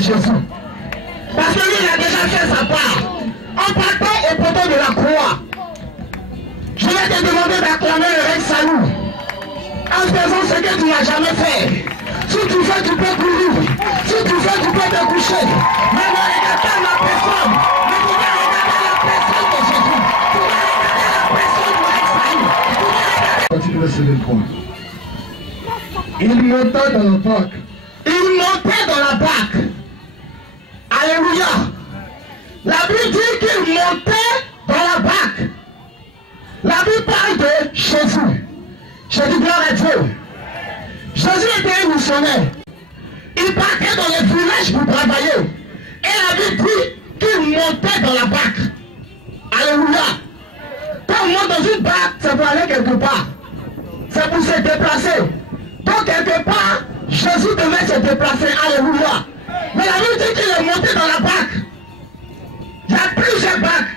Jésus. Parce que lui, il a déjà fait sa part. En partant au poteau de la croix, je vais te demander d'acclamer le règne salut. En faisant ce que tu n'as jamais fait. Si tu fais, tu peux courir. Si tu fais, tu peux te coucher. Mais ne regarde pas la personne. Mais tu vas regarder la personne de Jésus. Tu vas regarder la personne du règne salut. Tu vas regarder... Continue le second point. Il monta dans la barque. Il montait dans la barque. Alléluia. La Bible dit qu'il montait dans la barque. La Bible parle de Jésus. Je dis gloire à Dieu. Jésus était un missionnaire. Il partait dans les villages pour travailler. Et la Bible dit qu'il montait dans la barque. Alléluia. Quand on monte dans une barque, c'est pour aller quelque part. C'est pour se déplacer. Donc quelque part, Jésus devait se déplacer. Alléluia. Mais la Bible dit qu'il est monté dans la barque. Il y a plusieurs barques.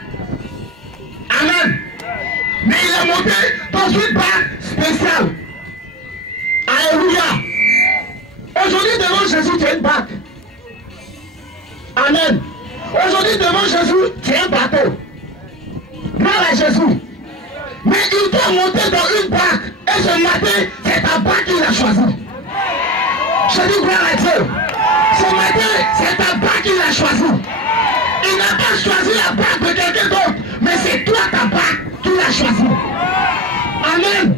Amen. Mais il est monté dans une barque spéciale. Alléluia. Aujourd'hui devant Jésus, tu as une barque. Amen. Aujourd'hui devant Jésus, tu as un bateau. Gloire à Jésus. Mais il doit monter dans une barque. Et ce matin, c'est ta barque qu'il a choisi. Je dis gloire à Dieu. Ce matin, c'est ta barque qu'il a choisi. Il n'a pas choisi la barque de quelqu'un d'autre. Mais c'est toi ta barque qu'il a choisi. Amen.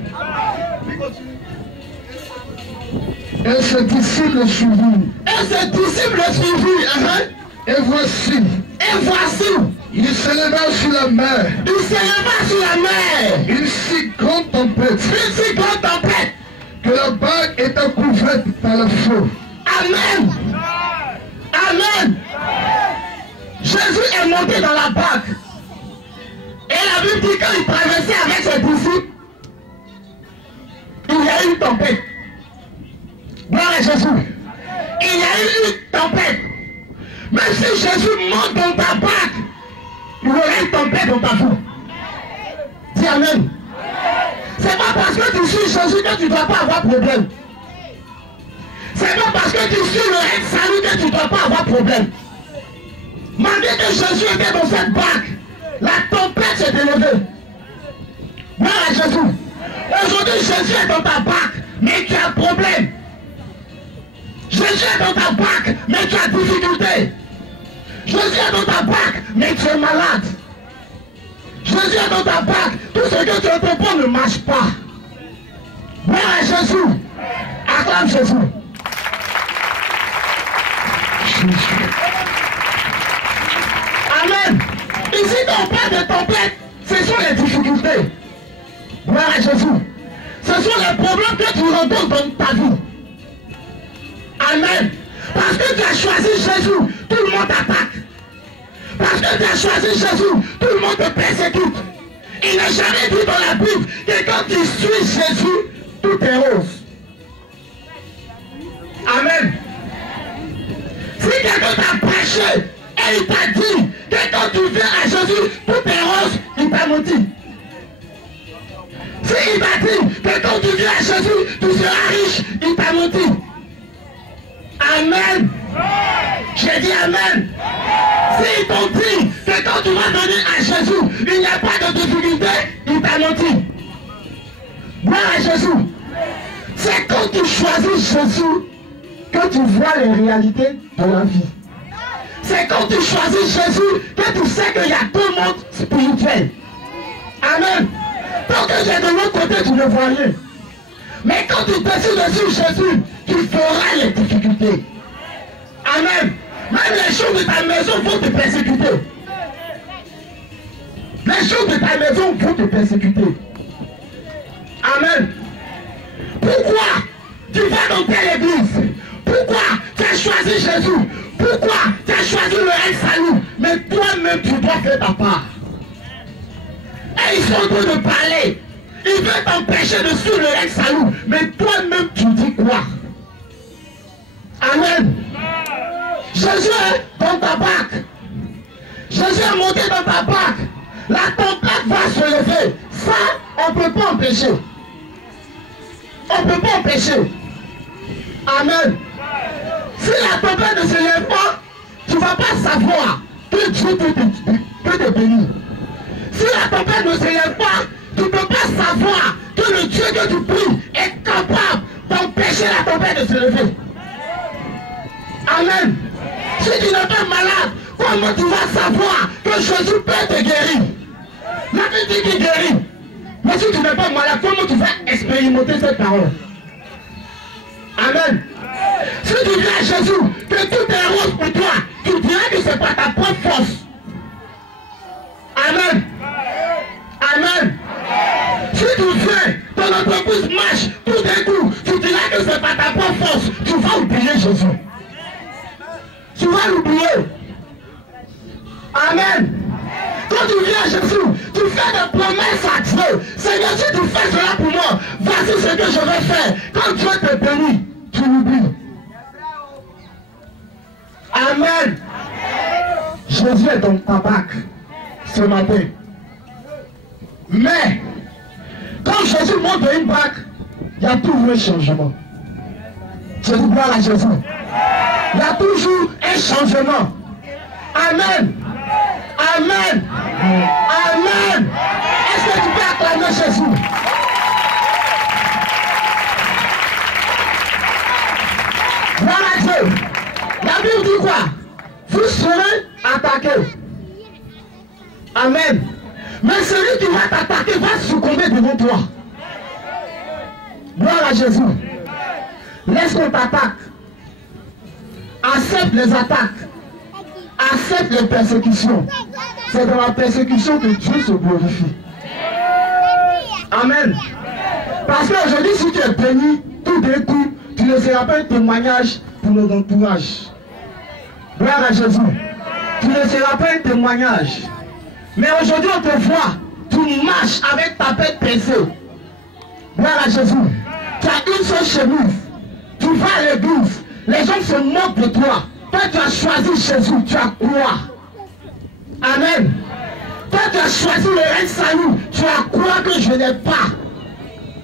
Et ses disciples le suivirent. Et ses disciples le suivirent. Et voici. Et voici. Il s'éleva sur la mer. Il s'éleva sur la mer. Une si grande tempête. Une si grande tempête. Que la barque était couverte par le feu. Amen. Amen. Jésus est monté dans la barque. Et la Bible dit quand il traversait avec ses disciples, il y a eu une tempête. Gloire à Jésus. Il y a eu une tempête. Même si Jésus monte dans ta barque, il y aura une tempête dans ta vie. Dis Amen. C'est pas parce que tu suis Jésus que tu ne dois pas avoir problème. C'est pas parce que tu suis le règne salut que tu ne dois pas avoir problème. Malgré que Jésus était dans cette barque, la tempête s'est élevée. Gloire à Jésus. Aujourd'hui, Jésus est dans ta barque, mais tu as problème. Jésus est dans ta barque, mais tu as difficulté. Jésus est dans ta barque, mais tu es malade. Jésus est dans ta barque, tout ce que tu entreprends ne marche pas. Gloire à Jésus. Acclame Jésus. Amen. Ici, quand on parle de tempête, ce sont les difficultés. Gloire à Jésus. Ce sont les problèmes que tu rencontres dans ta vie. Amen. Parce que tu as choisi Jésus, tout le monde t'attaque. Parce que tu as choisi Jésus, tout le monde te persécute. Il n'est jamais dit dans la Bible que quand tu suis Jésus, tout est rose. Amen. Si quelqu'un t'a prêché et il t'a dit que quand tu viens à Jésus, tout est rose, il t'a menti. Si il t'a dit que quand tu viens à Jésus, tu seras riche, il t'a menti. Amen. J'ai dit Amen. S'ils t'ont dit que quand tu vas venir à Jésus, il n'y a pas de difficulté, il t'a menti. Gloire à Jésus. C'est quand tu choisis Jésus que tu vois les réalités de la vie. C'est quand tu choisis Jésus que tu sais qu'il y a deux mondes spirituels. Amen. Tant que j'ai de l'autre côté, tu ne vois rien. Mais quand tu décides sur Jésus, tu feras les difficultés. Amen. Même les choses de ta maison vont te persécuter. Les choses de ta maison vont te persécuter. Amen. Pourquoi tu vas dans telle église? Pourquoi tu as choisi Jésus? Pourquoi tu as choisi le règne salut? Mais toi-même, tu dois faire ta part. Et ils sont en train de parler. Ils veulent t'empêcher de suivre le règne salut. Mais toi-même, tu dis quoi? Amen. Jésus est dans ta barque. Jésus est monté dans ta barque. La tempête va se lever. Ça, on ne peut pas empêcher. On ne peut pas empêcher. Amen. Si la tempête ne se lève pas, tu ne vas pas savoir que Dieu peut te bénir. Si la tempête ne se lève pas, tu ne peux pas savoir que le Dieu que tu pries est capable d'empêcher la tempête de se lever. Amen. Si tu n'es pas malade, comment tu vas savoir que Jésus peut te guérir? La Bible dit qu'il guérit. Mais si tu n'es pas malade, comment tu vas expérimenter cette parole? Amen. Si tu viens à Jésus, que tout est rose pour toi, tu diras que c'est par ta propre force. Amen. Amen. Si tu viens, ton entreprise marche tout d'un coup, tu diras que c'est par ta propre force, tu vas oublier Jésus. Tu vas l'oublier. Amen. Quand tu viens à Jésus, tu fais des promesses à Dieu. Seigneur, si tu fais cela pour moi, voici ce que je vais faire. Quand Dieu te bénit, tu l'oublies. Amen. Jésus est ton tabac ce matin. Mais, quand Jésus monte dans une barque, il y a toujours un changement. Je dis gloire à Jésus. Il y a toujours un changement. Amen. Amen. Amen. Est-ce que tu peux acclamer Jésus? Gloire à Dieu. La Bible dit quoi? Vous serez attaqués. Amen. Mais celui qui va t'attaquer va succomber devant toi. Gloire à Jésus. Laisse qu'on t'attaque. Accepte les attaques. Accepte les persécutions. C'est dans la persécution que Dieu se glorifie. Amen. Parce qu'aujourd'hui, si tu es béni, tout d'un coup, tu ne seras pas un témoignage pour nos entourages. Gloire à Jésus. Tu ne seras pas un témoignage. Mais aujourd'hui, on te voit, tu marches avec ta tête baissée. Gloire à Jésus. Tu as une seule chemise. Tu vas à l'église. Les gens se moquent de toi. Toi, tu as choisi Jésus. Tu as quoi? Amen. Toi, tu as choisi le règne salut. Tu as quoi que je n'ai pas?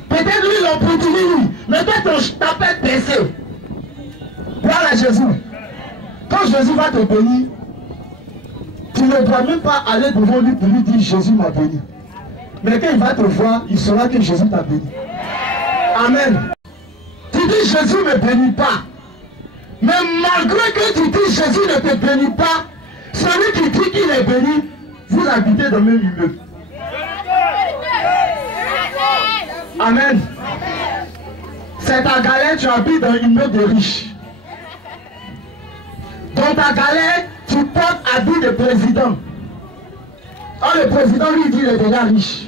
Peut-être lui, l'on continue, lui. Mais toi, ta tête baissée. Gloire à Jésus. Quand Jésus va te bénir, tu ne dois même pas aller devant lui pour lui dire Jésus m'a béni. Mais quand il va te voir, il saura que Jésus t'a béni. Amen. Tu dis Jésus ne me bénit pas. Mais malgré que tu dis Jésus ne te bénit pas, celui qui dit qu'il est béni, vous habitez dans le même immeuble. Amen. C'est ta galère, tu habites dans l'immeuble de riches. Dans ta galère, tu portes habit de président. Or le président lui dit qu'il est déjà riche.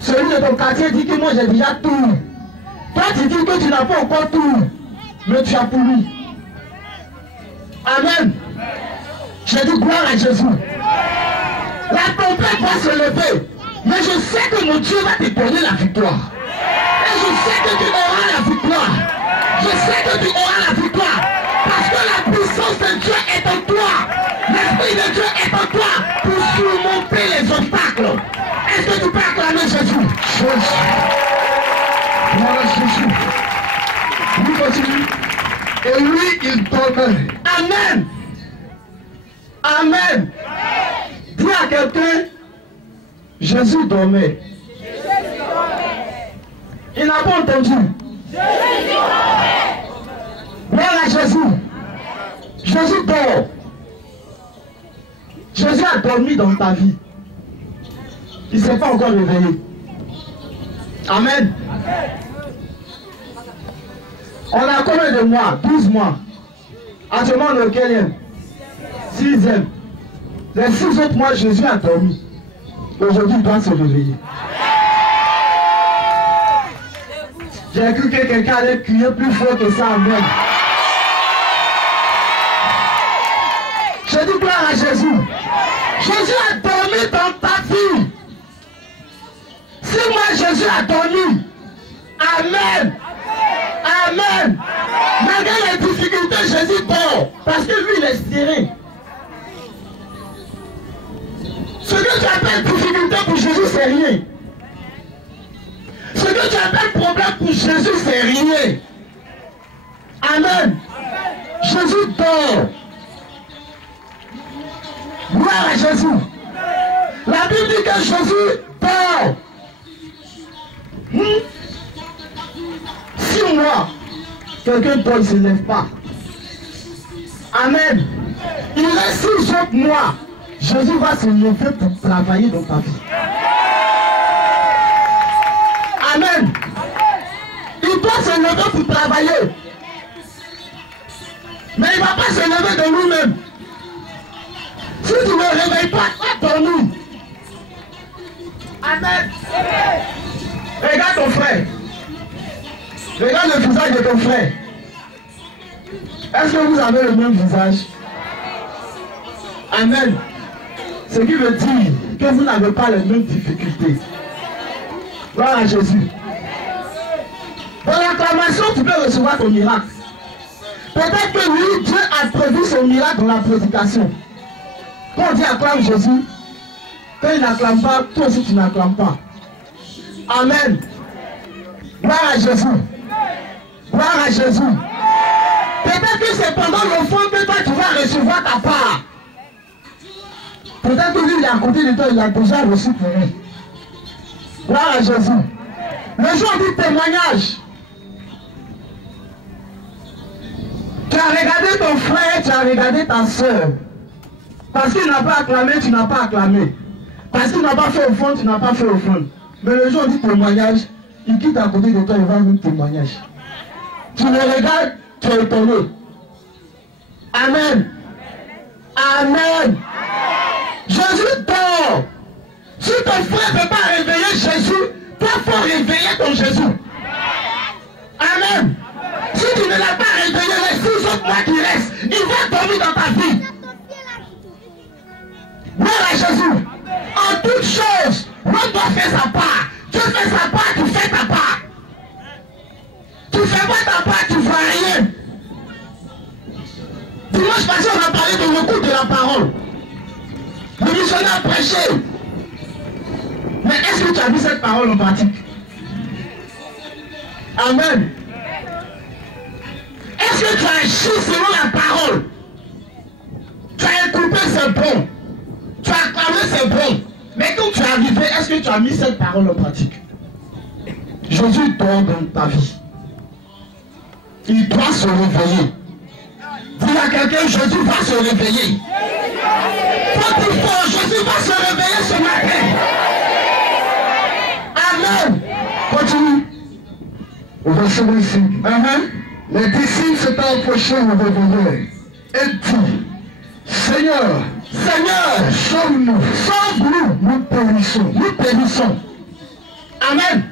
Celui de ton quartier dit que moi j'ai déjà tout. Toi tu dis que tu n'as pas encore tout. Mais tu as pour lui. Amen. Je dis gloire à Jésus. La tempête va se lever. Mais je sais que mon Dieu va te donner la victoire. Et je sais que tu auras la victoire. Je sais que tu auras la victoire. Parce que la puissance de Dieu est en toi. L'Esprit de Dieu est en toi pour surmonter les obstacles. Est-ce que tu peux acclamer Jésus? Jésus. Gloire à Jésus. Lui continue. Et lui, il dormait. Amen. Amen. Dis à quelqu'un, Jésus dormait. Il n'a pas entendu. Jésus dormait. Gloire à Jésus. Jésus dort. Jésus a dormi dans ta vie. Il ne s'est pas encore réveillé. Amen. On a combien de mois? 12 mois. Actuellement, on est au quatrième? 6e. Les 6 autres mois, Jésus a dormi. Aujourd'hui, il doit se réveiller. J'ai cru que quelqu'un allait crier plus fort que ça. Amen. Je dis gloire à Jésus. Jésus a dormi dans ta vie. Si moi Jésus a dormi, amen. Amen. Malgré les difficultés, Jésus dort. Parce que lui, il est serré. Ce que tu appelles difficulté pour Jésus, c'est rien. Ce que tu appelles problème pour Jésus, c'est rien. Amen. Jésus dort. Gloire à Jésus. La Bible dit que Jésus dort. 6 mois, quelqu'un dort, il ne se lève pas. Amen. Il reste 6 autres mois. Jésus va se lever pour travailler dans ta vie. Amen. Il doit se lever pour travailler. Mais il ne va pas se lever de lui-même. Si tu ne me réveilles pas, tu vas dormir. Amen. Regarde ton frère. Regarde le visage de ton frère. Est-ce que vous avez le même visage? Amen. Ce qui veut dire que vous n'avez pas les mêmes difficultés. Gloire à Jésus. Dans l'acclamation, tu peux recevoir ton miracle. Peut-être que lui, Dieu a prévu son miracle dans la prédication. Quand on dit acclame Jésus, quand il n'acclame pas, toi aussi tu n'acclames pas. Amen. Gloire à Jésus. Gloire à Jésus. Peut-être que c'est pendant l'offrande que toi tu vas recevoir ta part. Peut-être que lui, il est à côté de toi, il a déjà reçu pour lui. Gloire à Jésus. Le jour du témoignage. Tu as regardé ton frère, tu as regardé ta soeur. Parce qu'il n'a pas acclamé, tu n'as pas acclamé. Parce qu'il n'a pas fait offrande, tu n'as pas fait offrande. Mais le jour du témoignage, il quitte à côté de toi, il va faire un témoignage. Tu le regardes, tu es étonné. Amen. Amen. Jésus dort. Si ton frère ne peut pas réveiller Jésus, toi il faut réveiller ton Jésus. Amen. Si tu ne l'as pas réveillé, les 6 autres mois qui restent, il va dormir dans ta vie. Gloire à Jésus. En toutes choses, l'homme doit faire sa part. Dieu fait sa part, tu fais ta part. Tu ne fais pas ta part, tu ne fais rien. Dimanche passé, on a parlé de l'écoute de la parole. Le missionnaire a prêché. Mais est-ce que tu as vu cette parole en pratique? Amen. Est-ce que tu as agi selon la parole? Tu as écouté, c'est bon. Tu as acclamé, c'est bon. Mais quand tu es arrivé, est-ce que tu as mis cette parole en pratique? Jésus dort dans ta vie. Il doit se réveiller. Dis à quelqu'un, Jésus va se réveiller. Faut plus fort, Jésus va se réveiller ce matin. Amen. Continue. Au verset 25. Les disciples s'étant approchés au réveilleur et dit, Seigneur, Seigneur, sauve-nous, sauve-nous, nous périssons. nous périssons. Amen.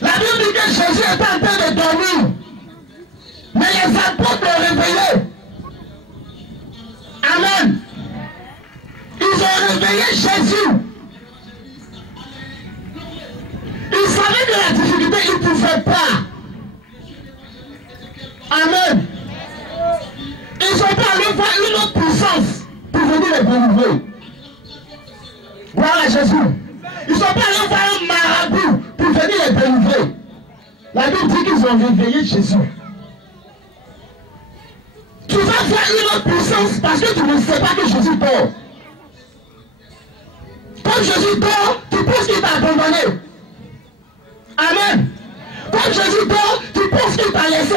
La Bible dit que Jésus est en train de dormir. Mais les apôtres l'ont réveillé. Amen. Ils ont réveillé Jésus. Ils savaient que la difficulté, ils ne pouvaient pas. Amen. Ils ne sont pas allés voir une autre puissance pour venir les délivrer. Gloire à Jésus. Ils ne sont pas allés voir un marabout pour venir les délivrer. La Bible dit qu'ils ont réveillé Jésus. Tu vas voir une autre puissance parce que tu ne sais pas que Jésus dort. Quand Jésus dort, tu penses qu'il t'a abandonné. Amen. Quand Jésus dort, tu penses qu'il t'a laissé.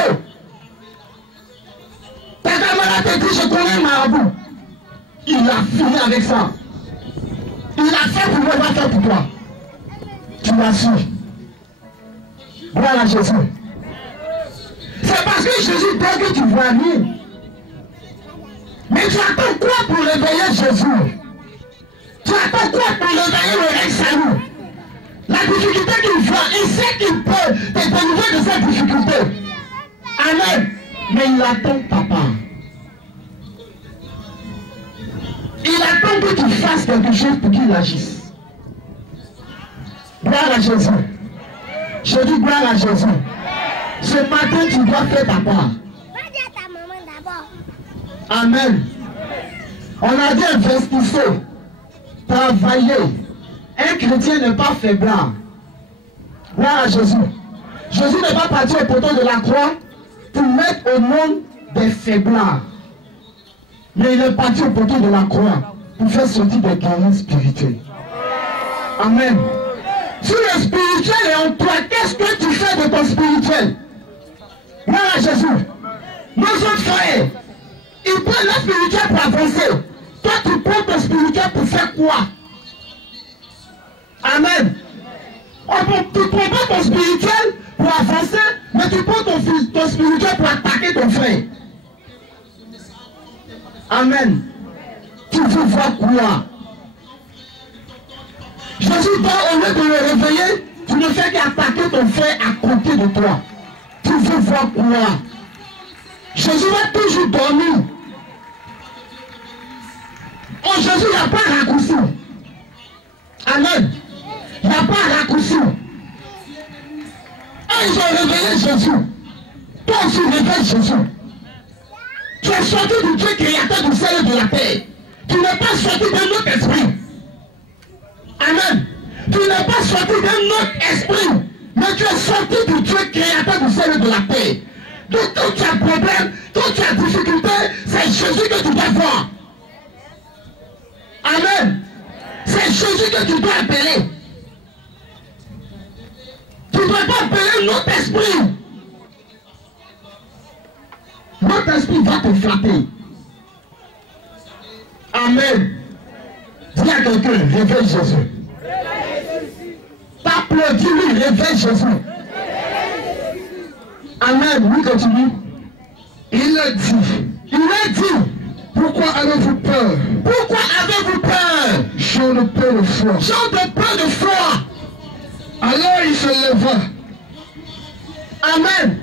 Ta camarade te dit, je connais un marabout. Il a fini avec ça. Il a fait pour moi, il va faire pour toi. Tu l'as su. Gloire à Jésus. C'est parce que Jésus dort que tu vois rien. Mais tu attends quoi pour réveiller Jésus? Tu attends quoi pour réveiller le règne salut? La difficulté qu'il voit, il sait qu'il peut te délivrer de cette difficulté. Amen. Mais il attend papa. Il attend que tu fasses quelque chose pour qu'il agisse. Gloire à Jésus. Je dis gloire à Jésus. Ce matin, tu dois faire ta part. Amen. On a dit investissez, travaillez. Un chrétien n'est pas faiblard. Gloire à Jésus. Jésus n'est pas parti au poteau de la croix pour mettre au monde des faiblards. Mais il est parti au côté de la croix pour faire sortir des guerriers spirituels. Amen. Si le spirituel est en toi, qu'est-ce que tu fais de ton spirituel? Voilà Jésus. Nos autres frères, ils prennent le spirituel pour avancer. Toi, tu prends ton spirituel pour faire quoi? Amen. Tu ne prends pas ton spirituel pour avancer, mais tu prends ton spirituel pour attaquer ton frère. Amen. Tu veux voir quoi? Jésus dit, au lieu de le réveiller, tu ne fais qu'attaquer ton frère à côté de toi. Tu veux voir quoi? Jésus va toujours dormir. Oh, Jésus, il n'y a pas raccourci. Amen. Il n'y a pas raccourci. Ah, ils ont réveillé Jésus. Toi aussi, réveille Jésus. Tu es sorti du Dieu créateur du ciel et de la terre. Tu n'es pas sorti d'un autre esprit. Amen. Tu n'es pas sorti d'un autre esprit. Mais tu es sorti du Dieu créateur du ciel et de la terre. Donc quand tu as problème, quand tu as difficulté, c'est Jésus que tu dois voir. Amen. C'est Jésus que tu dois appeler. Tu ne dois pas appeler notre esprit. Notre esprit va te flatter. Amen. Dis à quelqu'un, réveille Jésus. T'applaudis-lui, réveille Jésus. Amen. Oui, continue. Il a dit, pourquoi avez-vous peur? Pourquoi avez-vous peur? Gens de peu de foi. Gens de peu de foi. Alors il se leva. Amen.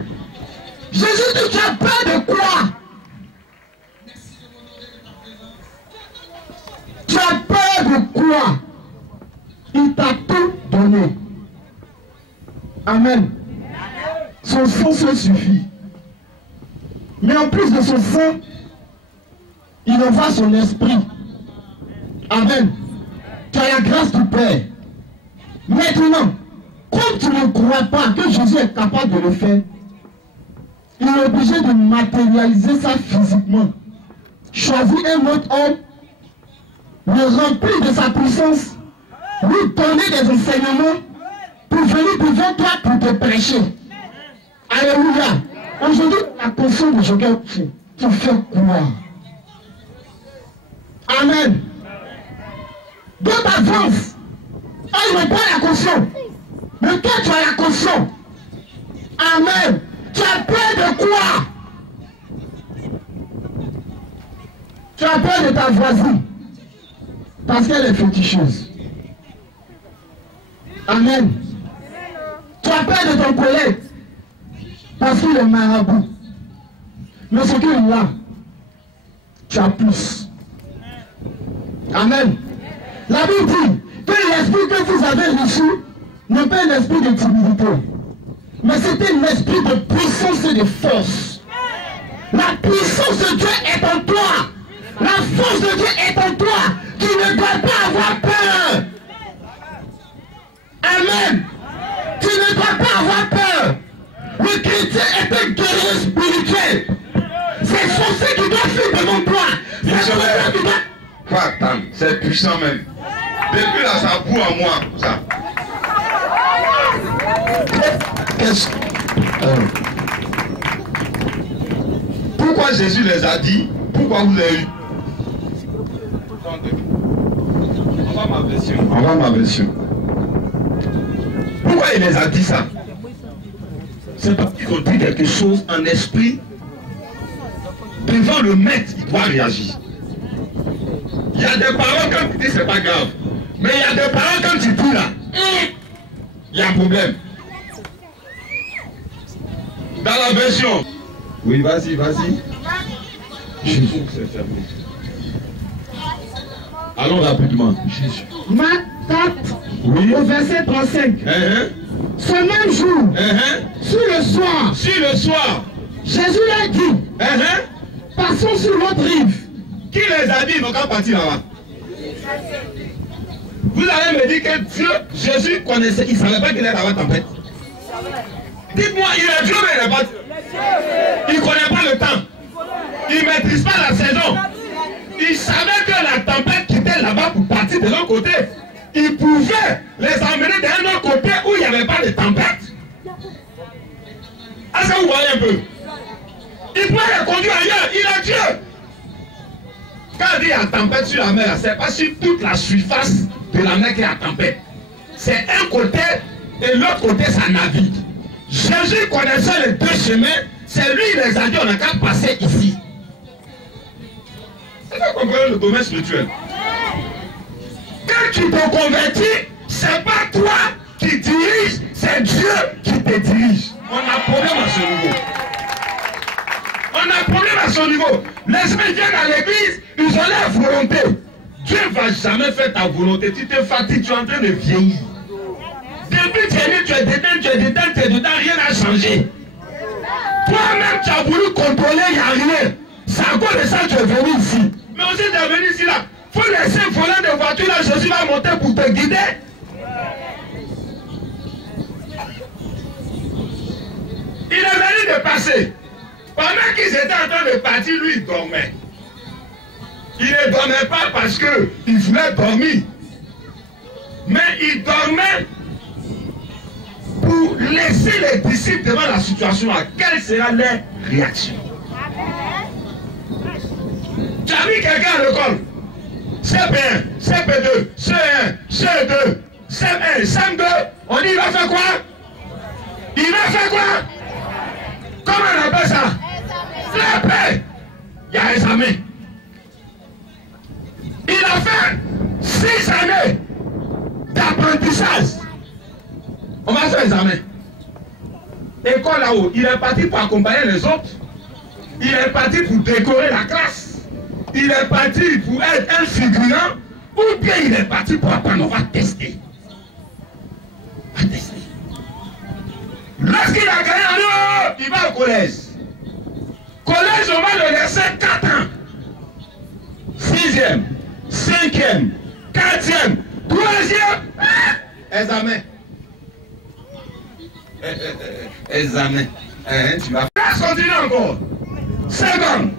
Jésus dit, tu as peur de quoi? Tu as peur de quoi? Il t'a tout donné. Amen. Son sang se suffit. Mais en plus de son sang, il envoie son esprit. Amen. Tu as la grâce du Père. Maintenant, comme tu ne crois pas que Jésus est capable de le faire, il est obligé de matérialiser ça physiquement. Choisir un autre homme, le remplir de sa puissance, lui donner des enseignements pour venir devant toi pour te prêcher. Alléluia. Aujourd'hui, la conscience de chacun, tu fais quoi? Amen. D'autres avancent. Ah, ils n'ont pas la conscience. Mais toi, tu as la conscience. Amen. Tu as peur de quoi? Tu as peur de ta voisine. Parce qu'elle est féticheuse. Amen. Tu as peur de ton collègue. Parce qu'il est marabout. Mais ce qu'il a, tu as plus. Amen. La Bible dit que l'esprit que vous avez reçu n'est pas un esprit de timidité. Mais c'est un esprit de puissance et de force. La puissance de Dieu est en toi. La force de Dieu est en toi. Tu ne dois pas avoir peur. Amen. Tu ne dois pas avoir peur. Le chrétien est un guerrier spirituel. C'est ceci qui doit faire devant toi. C'est ceci qui doit... Faut attendre, c'est puissant même. Depuis là, ça boue à moi, ça. Qu'est-ce Pourquoi Jésus les a dit? Pourquoi vous l'avez eu? On va ma version. Pourquoi il les a dit ça? C'est parce qu'ils ont dit quelque chose en esprit. Devant le maître, il doit réagir. Il y a des paroles quand tu dis c'est pas grave. Mais il y a des paroles quand tu dis là, il y a un problème. Dans la version. Oui, vas-y. Jésus. Allons rapidement. Jésus. Marc 4, Oui. au verset 35. Ce même jour, sur le soir, Jésus a dit, passons sur l'autre rive. Qui les a dit, ils n'ont qu'à partir là-bas. Vous allez me dire que Dieu, Jésus connaissait, il ne savait pas qu'il allait avoir tempête. Dites-moi, il est Dieu, mais il n'est pas Dieu. Il ne connaît pas le temps. Ils ne maîtrisent pas la saison. Ils savaient que la tempête qui était là-bas pour partir de l'autre côté, ils pouvaient les emmener d'un autre côté où il n'y avait pas de tempête. Est-ce que vous voyez un peu? Il pouvait les conduire ailleurs. Il est Dieu. Quand il y a tempête sur la mer, ce n'est pas sur toute la surface de la mer qu'il y a tempête. C'est un côté et l'autre côté, ça navigue. Jésus connaissait les deux chemins. C'est lui qui les a dit, on n'a qu'à passer ici. Est-ce que vous comprenez le domaine spirituel? Quand tu te convertis, ce n'est pas toi qui dirige, c'est Dieu qui te dirige. On a problème à ce niveau. On a problème à ce niveau. Les gens viennent à l'église, ils ont leur volonté. Dieu ne va jamais faire ta volonté. Tu te fatigues, tu es en train de vieillir. Depuis tu es né, tu es dedans, tu es dedans, tu es dedans, rien n'a changé. Toi-même, tu as voulu contrôler, il n'y a rien. C'est à cause de ça que tu es venu ici. Mais aussi, tu es venu ici là. Il faut laisser un volant de voiture là, Jésus va monter pour te guider. Il est venu de passer. Pendant qu'ils étaient en train de partir, lui, il dormait. Il ne dormait pas parce qu'il voulait dormir. Mais il dormait pour laisser les disciples devant la situation. Quelle sera leur réaction? Tu as mis quelqu'un à l'école? CP1, CP2, C1, C2, CM1, CM2. On dit il va faire quoi? Il va faire quoi? Comment on appelle ça? Flapper. Il y a examen. Il a fait 6 années d'apprentissage. On va faire examen. École là-haut, il est parti pour accompagner les autres. Il est parti pour décorer la classe. Il est parti pour être un figurant. Ou bien il est parti pour apprendre. On va tester. On va tester. Lorsqu'il a gagné en eau, il va au collège. Collège, on va le laisser 4 ans. 6e, 5e, 4e, 3e, examen. Examen. Tu vas faire continuer encore. Seconde,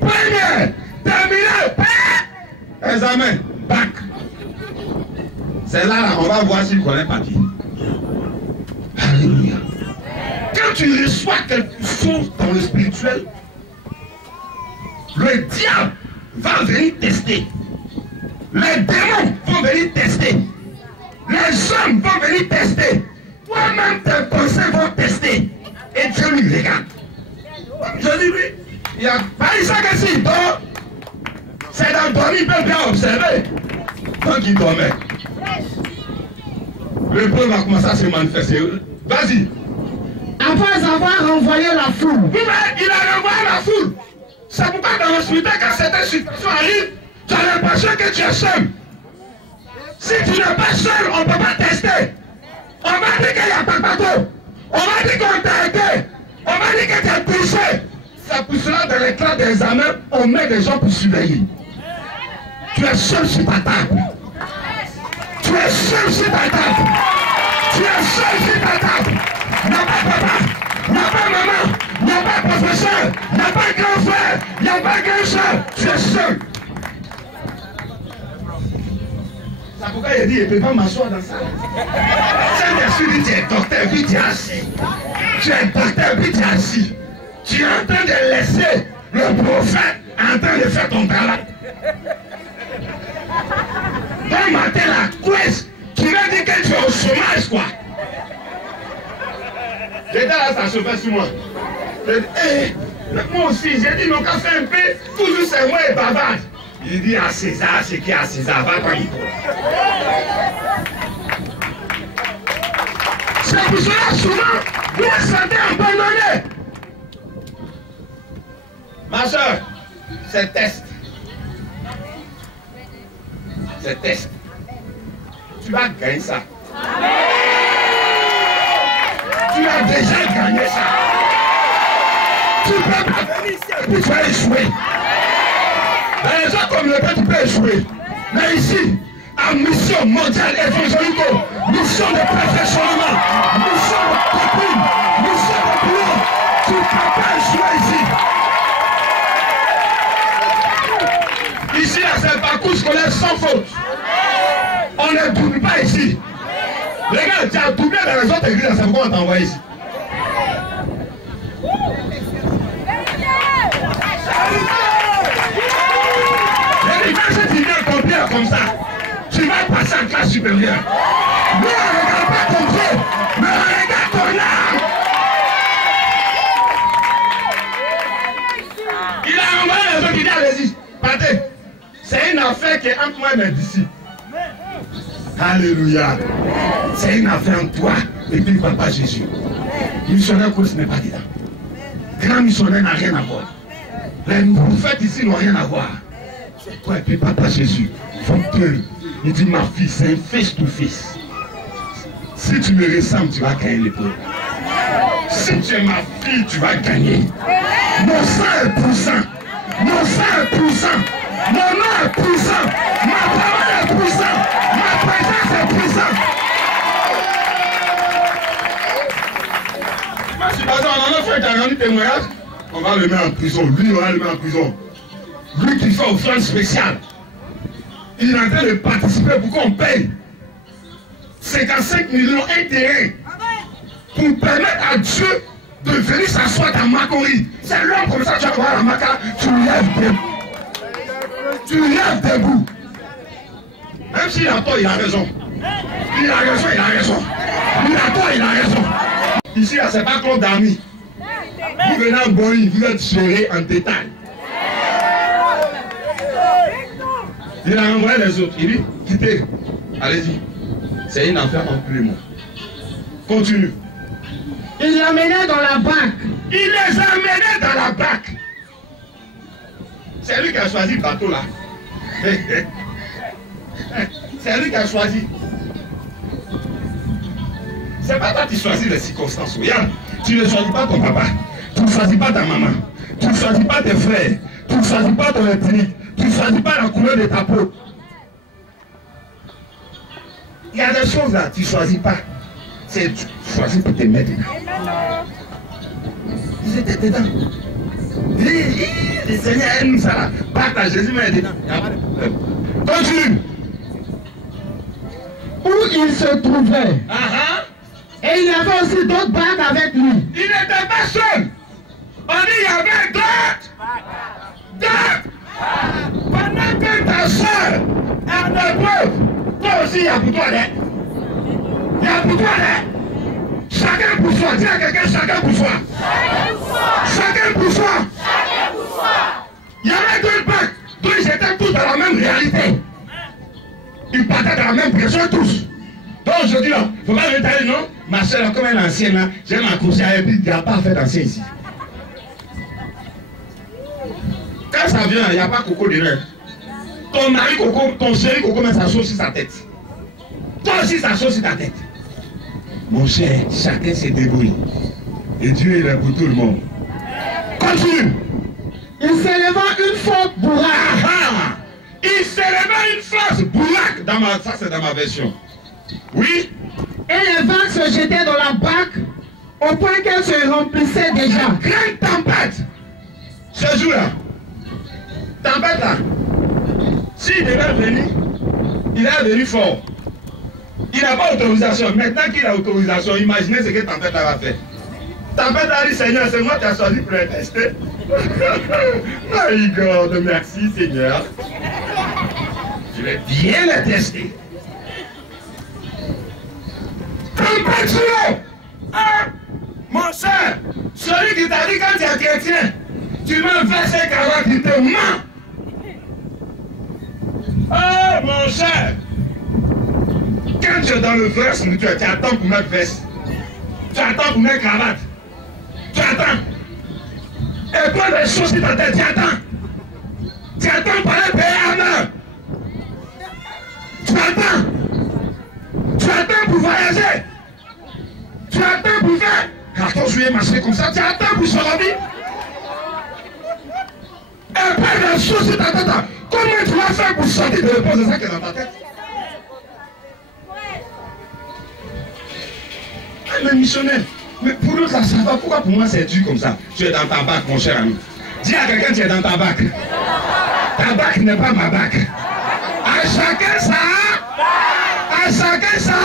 première, terminale, examen, bac. C'est là, on va voir s'il connaît papier. Alléluia. Quand tu reçois quelque chose dans le spirituel, le diable va venir tester. Les démons vont venir tester. Les hommes vont venir tester. Toi-même, tes pensées vont tester. Et Dieu lui regarde. Je dis lui, il n'y a pas ça que s'il dort, c'est dans le dormir, il peut bien observer. Quand il dormait, le peuple va commencer à se manifester. Vas-y. Après avoir renvoyé la foule. Il a renvoyé la foule. C'est pourquoi dans le spirituel, quand certaines situations arrivent, tu as l'impression que tu es seul. Si tu n'es pas seul, on ne peut pas tester. On va dire qu'il n'y a pas de bateau. On va dire qu'on t'a aidé. On va dire que tu es touché. C'est pour cela, dans les classes d'examen, on met des gens pour surveiller. Tu es seul sur ta table. Tu es seul sur ta table. Tu es seul sur ta table. Il n'y a pas papa, il n'y a pas maman, il n'y a pas professeur, il n'y a pas grand frère, il n'y a pas grand soeur. Tu es seul. C'est pourquoi il dit, il ne peut pas m'asseoir dans ça. C'est bien sûr, tu es docteur, puis tu es assis. Tu es docteur, puis tu es assis. Tu es en train de laisser le prophète en train de faire ton travail. D'un matin, la couesse, tu vas dire que tu es au chômage, quoi. J'étais là, ça chauffait sur moi. J'ai dit, hey, moi aussi, j'ai dit, non, qu'à faire un peu, toujours c'est moi et bavard. Il dit à César, ce qui est à César, va quand il faut. C'est pour cela, souvent, vous vous sentez abandonné. Ma soeur, c'est test. C'est test. Tu vas gagner ça. Tu as déjà gagné ça. Tu peux pas venir ici et puis tu vas échouer. Dans les autres communautés, tu peux échouer. Mais ici, à mission mondiale évangélique, mission de perfectionnement, mission de copine, mission de boulot, tu ne peux pas échouer ici. parcours scolaire sans faute. On ne double pas ici. Regarde, tu as doublé dans les autres églises, c'est pourquoi on t'a envoyé ici. Et quand tu viens accomplir comme ça, tu vas passer en classe supérieure. Nous, on ne regarde pas ton Dieu, mais on regarde ton âme. Il a envoyé les autres, il dit allez-y, partez. C'est une affaire qui est entre moi et mes disciples. Alléluia. C'est une affaire entre toi et puis papa Jésus. Missionnaire ce n'est pas dedans. Grand missionnaire n'a rien à voir. Les prophètes ici n'ont rien à voir. C'est toi et puis papa Jésus. Il dit ma fille, c'est un face to face. Si tu me ressembles, tu vas gagner l'épreuve. Si tu es ma fille, tu vas gagner. Mon sang est puissant. Mon sang est puissant. Mon nom est puissant. Ma parole est puissante. Ma présence est puissante. Moi, je suis passé, on en a fait 40 témoignages. On va le mettre en prison. Lui, on va le mettre en prison. Lui qui fait offrande spéciale. Il est en train de participer pour qu'on paye 55 millions d'intérêts pour permettre à Dieu de venir s'asseoir dans Makori. C'est l'homme comme ça, tu vas voir la Maka, tu lèves debout. Tu lèves debout. Même s'il a tort, il a raison. Il a raison, il a raison. Il a tort, il a raison. Ici, là, c'est pas Claude d'amis. Vous venez en Boï, vous êtes géré en détail. Il a envoyé les autres. Il dit, quittez. Allez-y. C'est une affaire entre les mots. Continue. Il l'amenait dans la banque. Il les a amenés dans la banque. C'est lui qui a choisi le bateau là. C'est lui qui a choisi. C'est pas toi qui choisis les circonstances. Regarde, tu ne choisis pas ton papa. Tu ne choisis pas ta maman. Tu ne choisis pas tes frères. Tu ne choisis pas ton ethnie. Tu ne choisis pas la couleur de ta peau. Il y a des choses là, tu ne choisis pas. C'est tu choisis pour te mettre dedans. Ils étaient dedans. Le Seigneur aime ça là. Partage Jésus, mais dedans. Continue. Où il se trouvait. Et il y avait aussi d'autres bagues avec lui. Il n'était pas seul. On dit il y avait d'autres. Pendant que ta soeur est en épreuve, toi aussi il y a pour toi d'aide. Il y a pour toi d'aide. Chacun pour soi. Dis à quelqu'un chacun pour soi. Chacun pour soi. Il y avait deux bacs. Donc ils étaient tous dans la même réalité. Ils partaient dans la même pression tous. Donc aujourd'hui là, il ne faut pas me dire non. Ma soeur comme elle est ancienne là, j'aime accoucher et puis il n'y a pas fait d'ancien ici. Quand ça vient, il n'y a pas coco de rêve. Ton mari coco, ton chéri coco met sa sauce sur sa tête. Toi aussi sa sauce sur ta tête. Mon cher, chacun se débrouille. Et Dieu est là pour tout le monde. Continue. Il s'éleva une forte bourrade. Il s'éleva une forte bourrade. Ça c'est dans ma version. Oui. Et les vagues se jetaient dans la barque au point qu'elle se remplissait déjà. Grande tempête. Ce jour-là. Tempête là. S'il devait venir, il est venu fort. Il n'a pas d'autorisation. Maintenant qu'il a autorisation, imaginez ce que tempête va faire. Tempête a dit Seigneur, c'est moi qui ai choisi pour les tester. My God, merci Seigneur. Je vais bien les tester. Tempête sur l'eau. Mon cher, celui qui t'a dit quand tu es chrétien, tu me verses 40, il te ment. Oh mon cher, quand tu es dans le vrai spirituel, tu attends pour mettre veste. Tu attends pour mettre cravate. Tu attends. Et toi les choses qui t'attendent, tu attends. Tu attends par les PME. Tu attends. Tu attends pour voyager. Tu attends pour faire 14 juillet marcher comme ça. Tu attends pour se remettre. Et pas les choses qui t'attendent. Comment tu vas faire pour sortir de l'époque de ça qui est dans ta tête? Le missionnaire, mais pour nous ça va. Pourquoi pour moi c'est dur comme ça? Tu es dans ta bac, mon cher ami. Dis à quelqu'un tu es dans ta bac. Ta bac n'est pas ma bac. chacun ça. À chacun ça.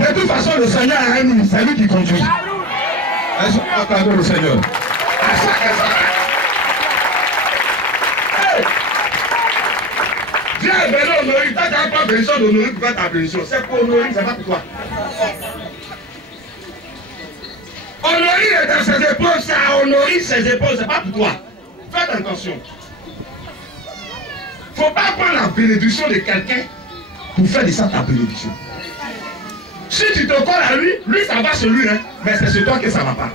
De toute façon, le Seigneur a un ministère, c'est lui qui conduit. Est-ce qu'on acclame le Seigneur? À chacun ça. Viens, venez honorer. Toi, tu n'as pas besoin d'honorer pour faire ta bénédiction. C'est pour honorer, c'est pas pour toi. Honorer est dans ses épaules, c'est à honorer ses épaules, c'est pas pour toi. Faites attention. Il ne faut pas prendre la bénédiction de quelqu'un pour faire de ça ta bénédiction. Si tu te colles à lui, lui ça va sur lui, hein, mais c'est sur toi que ça ne va pas.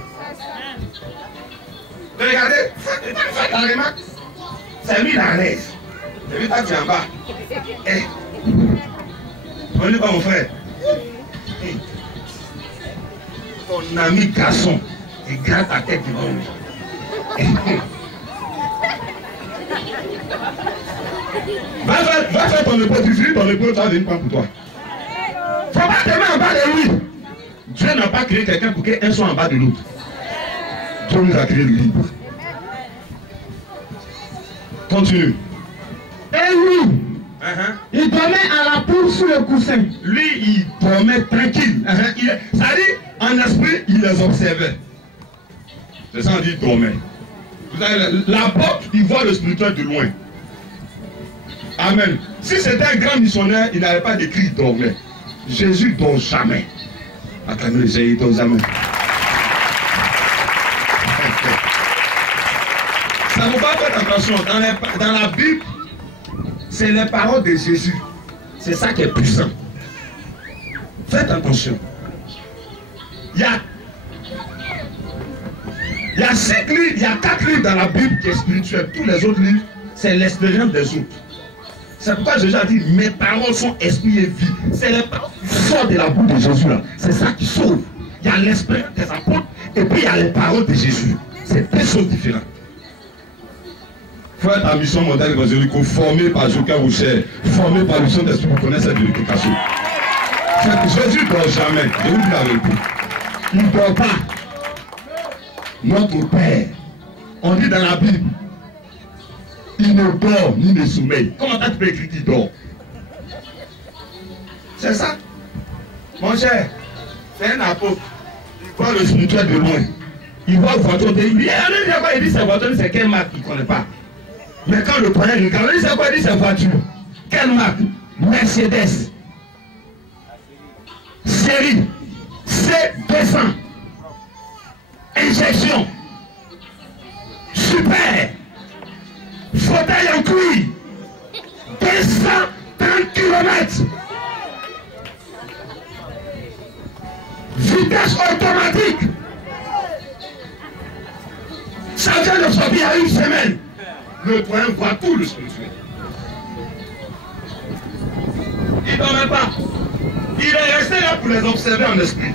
Regardez, faites la remarque. C'est lui la l'aise. C'est lui qui est en bas. Eh. On n'est pas mon frère. Eh. Ton ami garçon, il garde ta tête devant lui. Eh. Va faire ton épaule, tu finis ton épaule, tu vas venir prendre pour toi. Faut pas te mettre en bas de lui. Dieu n'a pas créé quelqu'un pour qu'un soit en bas de l'autre. Dieu nous a créé le libre. Continue. Et lui, il dormait à la poule sous le coussin. Lui, il dormait tranquille. Ça dit, en esprit, il les observait. C'est ça, on dit dormait. Vous savez, la porte, il voit le spirituel de loin. Amen. Si c'était un grand missionnaire, il n'avait pas d'écrit, il dormait. Jésus dort jamais. Acclamez Jésus, il dort jamais. Ça ne faut pas faire attention. Dans la Bible, c'est les paroles de Jésus. C'est ça qui est puissant. Faites attention. Il y a 5 livres, il y a 4 livres dans la Bible qui est spirituel. Tous les autres livres, c'est l'expérience des autres. C'est pourquoi Jésus a dit, mes paroles sont esprit et vie. C'est les paroles qui sortent de la bouche de Jésus là. C'est ça qui sauve. Il y a l'expérience des apôtres et puis il y a les paroles de Jésus. C'est deux choses différentes. Faire ta mission mondiale évangélique, formé par Joker Rocher, formé par le Saint-Esprit pour connaître cette éducation. Jésus ne dort jamais. Je vous dis la vérité. Il ne dort pas. Notre Père, on dit dans la Bible, il ne dort ni ne sommeille. Comment tu peux écrire qu'il dort? C'est ça. Mon cher, c'est un apôtre. Il voit le spirituel de loin. Il voit la voiture. Il dit sa voiture, c'est quelle marque il ne connaît pas. Mais quand le preneur regarde, il dit c'est quoi? Il dit sa voiture. Quelle marque? Mercedes. Série C200. Injection. Super. Fauteuil en cuir. 230 km. Vitesse automatique. Ça vient de sortir il y a une semaine. Le point voit tout le spirituel. Il ne dormait pas. Il est resté là pour les observer en esprit.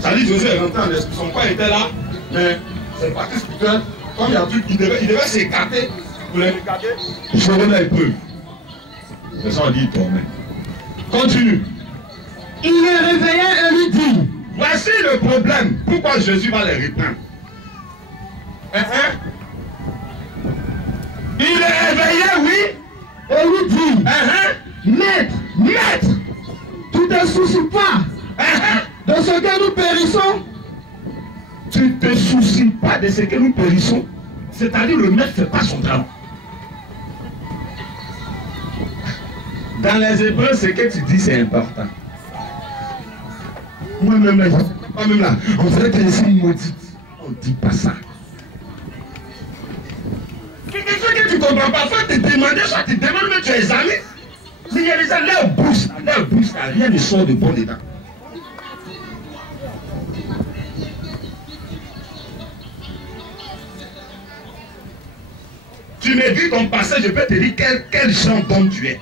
Ça dit Jésus est rentré en esprit. Son corps était là, mais c'est parti spirituel. Comme il y a tout, il devait s'écarter pour les regarder. Je remets un peu. C'est ça on dit il dormait. Continue. Il les réveillait et lui dit, voici le problème. Pourquoi Jésus va les reprendre? Il est réveillé, oui. Et lui dit, Maître, tu ne te soucies pas de ce que nous périssons. Tu ne te soucies pas de ce que nous périssons. C'est-à-dire le maître ne fait pas son travail. Dans les Hébreux, ce que tu dis, c'est important. Moi-même là, moi-même là, on dirait que je suis maudite. On ne dit pas ça. Quelque chose que tu ne comprends pas, faut te demander, soit tu demandes, mais tu examines. Il y a des gens, leur bouche, rien ne sort de bon dedans. Tu me dis ton passé, je peux te dire quel genre d'homme tu es.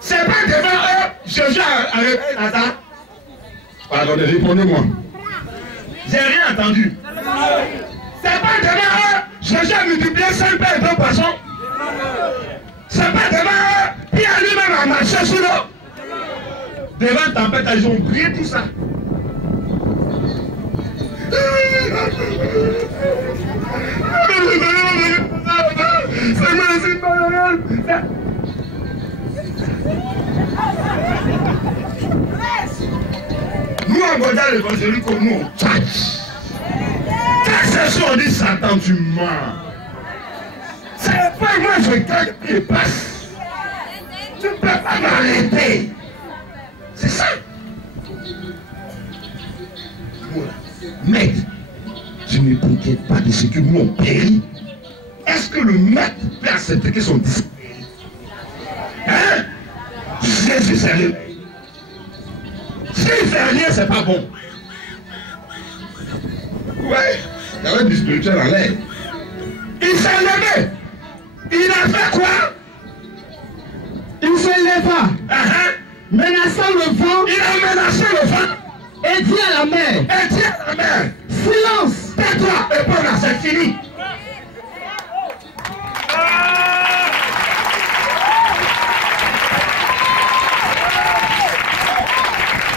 C'est pas devant eux, Jésus a arrêté Lazare. Pardonnez, répondez-moi. J'ai rien entendu. C'est pas devant eux, Jésus a multiplié 5 pains et 2 poissons. C'est pas devant eux, Pierre lui-même a marché sur l'eau. Devant la tempête, ils ont oublié tout ça. faire l'évangile comme nous on tchatche. Quand c'est sûr, on dit Satan, tu mens. C'est pas moi, je gagne et passe. Tu ne peux pas m'arrêter. C'est ça. Voilà. Maître, je ne t'inquiète pas de ce que nous on périt. Est-ce que le maître peut accepter que son disciple périt? Hein? Jésus sérieux. S'il fait rien, c'est pas bon. Ouais, il y avait du spirituel en l'air. Il s'est levé. Il a fait quoi? Il se leva, menaçant le vent. Il a menacé le vent. Et dit à la mer. Et dit à la mer. Silence. Tais-toi. Et bon, là, c'est fini.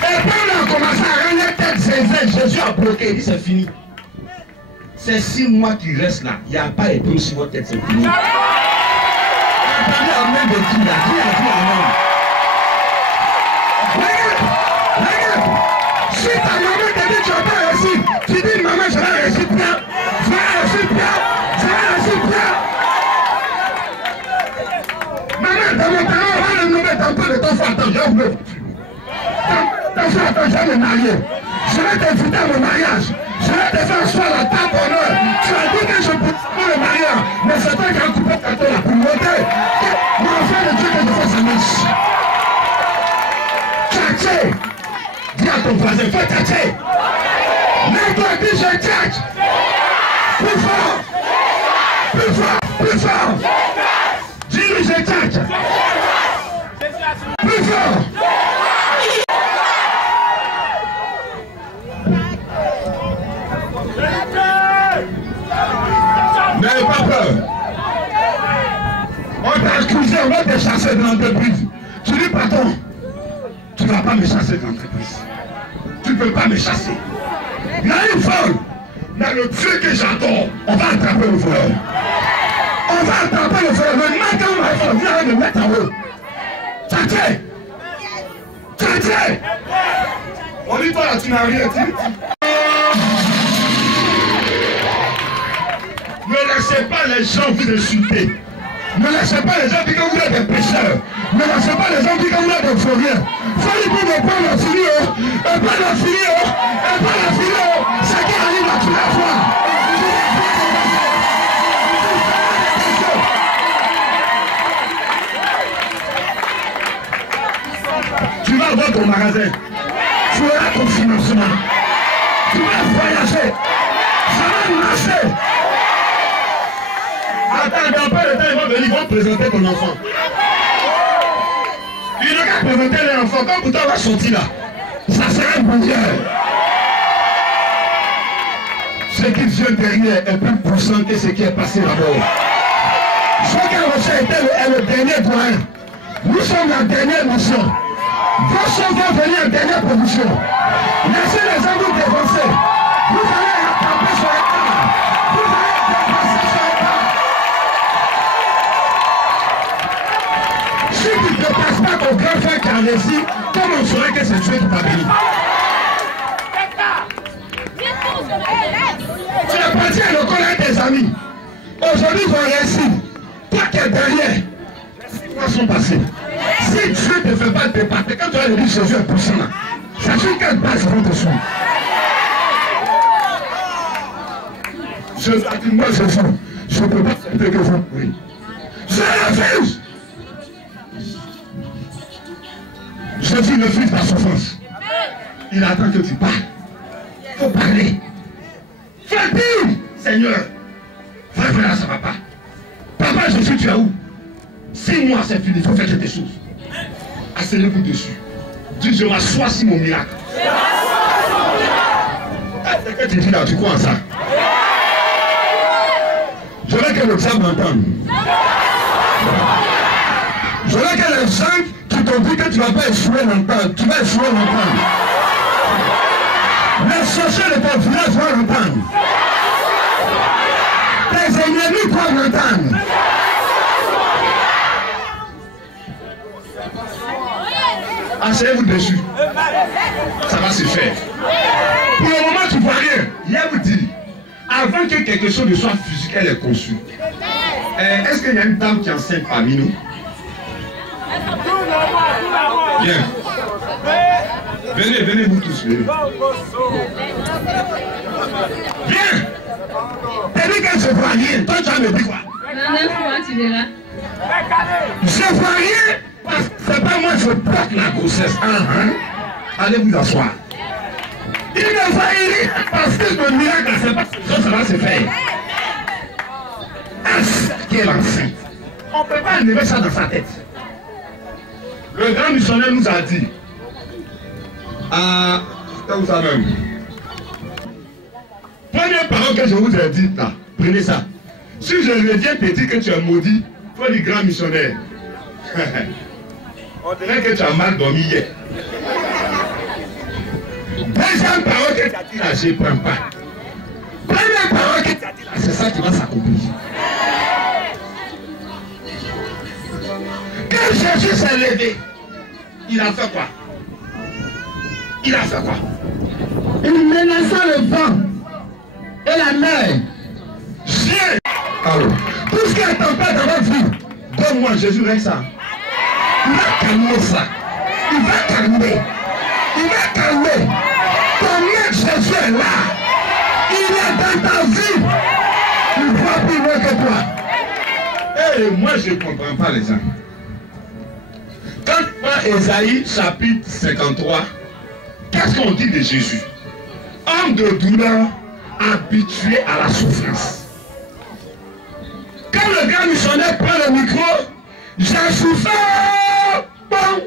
Et quand on a commencé à rendre tête Jésus a bloqué. Il dit c'est fini. C'est 6 mois qui restent là. Il n'y a pas de sur votre tête, c'est fini. Attendez, amen de qui là? Qui a dit amen? Regarde. Si ta maman te dit tu n'as pas réussi, tu dis maman je vais réussir bien. Je vais réussir bien. Je vais réussir bien. Maman, dans mon talent, on va le nommer tantôt de ton frère. Attends, je vais vous le ton frère, attends, je vais me marier. Je vais t'inviter à mon mariage. Je vais te faire asseoir la table d'honneur. Tu as dit que je peux pas le mariage. Mais c'est toi qui as coupé ta tête pour monter. Mon enfant de Dieu que je fasse sa marche. Tchatché. Dis à ton voisin, fais tchatché. Mets-toi, dis je tchatche. Plus fort. Plus fort. Plus fort. Dis-lui je tchatche. Plus fort. N'ayez pas peur. On t'a accusé, on va te chasser de l'entreprise. Tu dis patron, tu ne vas pas me chasser de l'entreprise. Tu ne peux pas me chasser. Il y a une folle. Mais le Dieu que j'adore, on va attraper le voleur. On va attraper le voleur. Le matin, ma femme vient me mettre en haut. Tchatché. Tchatché. On dit toi là, tu n'as rien dit. Ne laissez pas les gens vous insulter. Ne laissez pas les gens dire que vous êtes des pécheurs. Ne laissez pas les gens dire que vous êtes des vauriens. Fallait pour ne pas la finir. Et pas la finir. Et pas la finir. C'est qui arrive à tous les fois. Tu vas voir ton magasin. Tu auras ton financement. Tu vas voyager. Ça va marcher. Attends, dans pas le temps, ils vont venir, ils vont présenter ton enfant. Ils ne vont pas présenter les enfants. Quand pourtant on va sortir là, ça sera bon Dieu. Ce qui vient derrière est plus puissant que ce qui est passé là-bas. Ce qui a reçu est le dernier doyen. Nous sommes la dernière mission. Vos choses vont venir en dernière position. Laissez les gens vous dévancer. Vous allez rattraper sur les temps. Vous allez dépasser sur les temps. Si tu ne dépasses pas ton grand frère qui a réussi, comment on saurait que c'est Dieu qui t'a béni? Tu es parti à l'école avec tes amis. Aujourd'hui, ils vont réussir. Toi qui es derrière, les 6 mois sont passés. Si Dieu ne te fait pas dépasser, quand tu vas le dire Jésus est puissant là, sachez quelle base vont te suivre. Jésus a dit, moi Jésus, je ne peux pas accepter que vous mouriez. Je refuse. Jésus refuse ta souffrance. Il attend que tu parles. Il faut parler. Fais dire, Seigneur, frère, ça va pas. Papa Jésus, tu es où? 6 mois, c'est fini, il faut faire quelque chose. Asseyez-vous dessus. Dis, je m'assois sur mon miracle. C'est que tu dis là, tu crois en ça? Je veux que le diable m'entende. Je veux que les gens qui t'ont dit que tu ne vas pas échouer l'entendre, tu vas échouer l'entendre. Les sorciers de ton village vont l'entendre. Tes ennemis vont l'entendre. Asseyez-vous dessus. Ça va se faire. Pour le moment, tu ne vois rien. Hier, vous dit, avant que quelque chose ne soit physique, elle est conçue. Est-ce qu'il y a une dame qui est enceinte parmi nous? Bien. Venez, venez vous tous. Venez. Viens. T'as dit qu'elle se voit rien. Toi, tu as me dit quoi? Je vois rien. Parce que c'est pas moi qui porte la grossesse. Allez vous asseoir. Il ne voit rien parce que le miracle, c'est pas ce que ça va se faire. Qui est l'enceinte. On ne peut pas enlever ça dans sa tête. Le grand missionnaire nous a dit, c'était où ça même? Première parole que je vous ai dit là, prenez ça. Si je reviens te dire que tu es maudit, il faut dire grand missionnaire. On dirait que tu as mal dormi hier. Deuxième parole que tu as dit là, je ne prends pas. Première parole que tu as dit là, c'est ça qui va s'accomplir. Quand Jésus s'est levé, il a fait quoi? Il a fait quoi? Il menaça le vent et la mer. Chien! Alors, tout ce qui est tempête dans votre vie, Donne-moi Jésus, rien que ça. il va calmer ça. Il va calmer. Il va calmer. Ton maître Jésus est là. Il est dans ta vie. Il voit plus loin que toi. Et moi, je ne comprends pas les gens. Quand tu vois Ésaïe chapitre 53, qu'est-ce qu'on dit de Jésus? Homme de douleur, habitué à la souffrance. Quand le grand missionnaire prend le micro, j'ai souffert. Bon.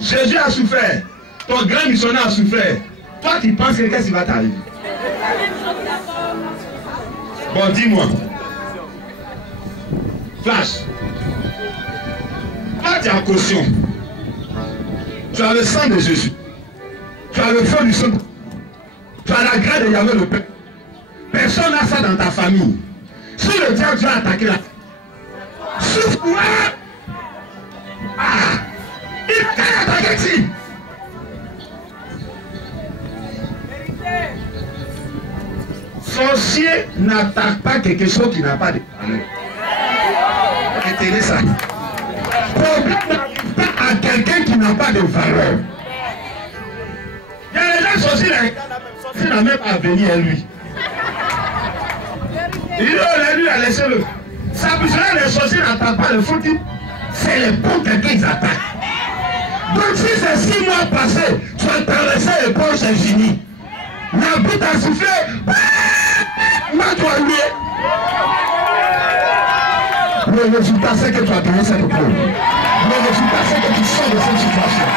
Jésus a souffert. Ton grand missionnaire a souffert. Toi, tu penses que qu'est-ce qui va t'arriver? Bon, dis-moi. Flash. Toi, tu es en caution. Tu as le sang de Jésus. Tu as le feu du sang. Tu as la grâce de Yahweh le Père. Personne n'a ça dans ta famille. Si le diable a attaqué la famille, souffre-moi. Il va attaquer ici. Sorcier n'attaque pas quelque chose qui n'a pas de valeur. Retenez ça. Problème n'arrive pas à quelqu'un qui n'a pas de valeur. Il y a des gens sorciers, il n'a même pas venu à lui. Il aurait lui à laisser le. Ça peut faire les sorciers n'attaquent pas le foutu. C'est les bons quelqu'un qui attaquent. Donc si c'est 6 mois passés, tu as traversé les ponts, c'est fini. La boutte a soufflé. Mets-toi lui. Le résultat, c'est que tu as gagné cette épreuve. Le résultat, c'est que tu sors de cette situation.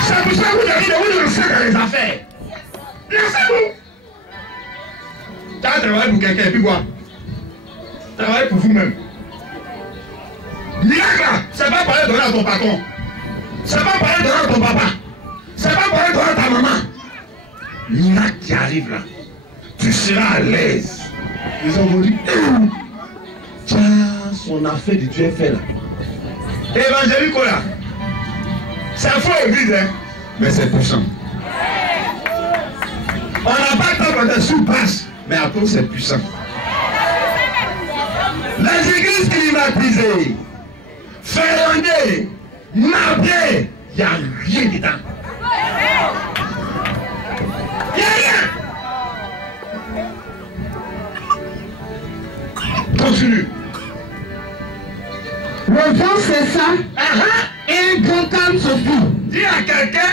C'est pour ça que vous avez de vous lancer dans les affaires. Laissez-vous. Tu as travaillé pour quelqu'un et puis quoi? Travaillez pour vous-même. Miracle, c'est pas parler donner à ton patron. C'est pas parler donner à ton papa. C'est pas parler donner à ta maman. Miracle qui arrive là. Tu seras à l'aise. Ils ont dit, tiens, son affaire de Dieu est fait là. Évangélique là. C'est faux église, hein. Mais c'est puissant. On n'a pas le temps de sous-passe, mais après c'est puissant. Les églises climatisées, ferronnées, marbrées, il n'y a rien dedans. Il n'y a rien. Continue. Le vent cessa et un grand calme se fit. Dis à quelqu'un,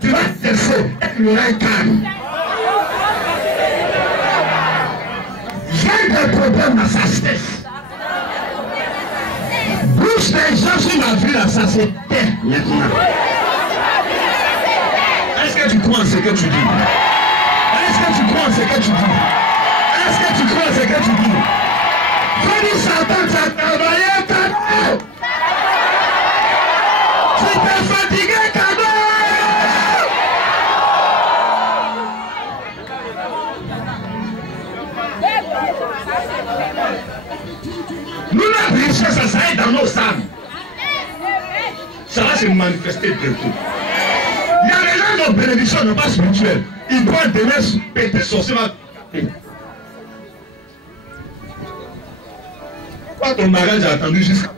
tu vas cesser. Il y aura un calme. J'ai des problèmes à sa cesse. Bouche les gens sur la vie là, ça se tait maintenant. Est-ce que tu crois en ce que tu dis? Est-ce que tu crois en ce que tu dis? Est-ce que tu crois en ce que tu dis? Freddy Satan, tu as travaillé, cadeau. Tu t'es fatigué, cadeau. Nous, la richesse, ça est dans nos âmes. Ça va se manifester bientôt. Il y a des gens dont bénédiction n'est pas spirituelle. Ils doivent demain péter sorcier. Quand ton mariage a attendu jusqu'à...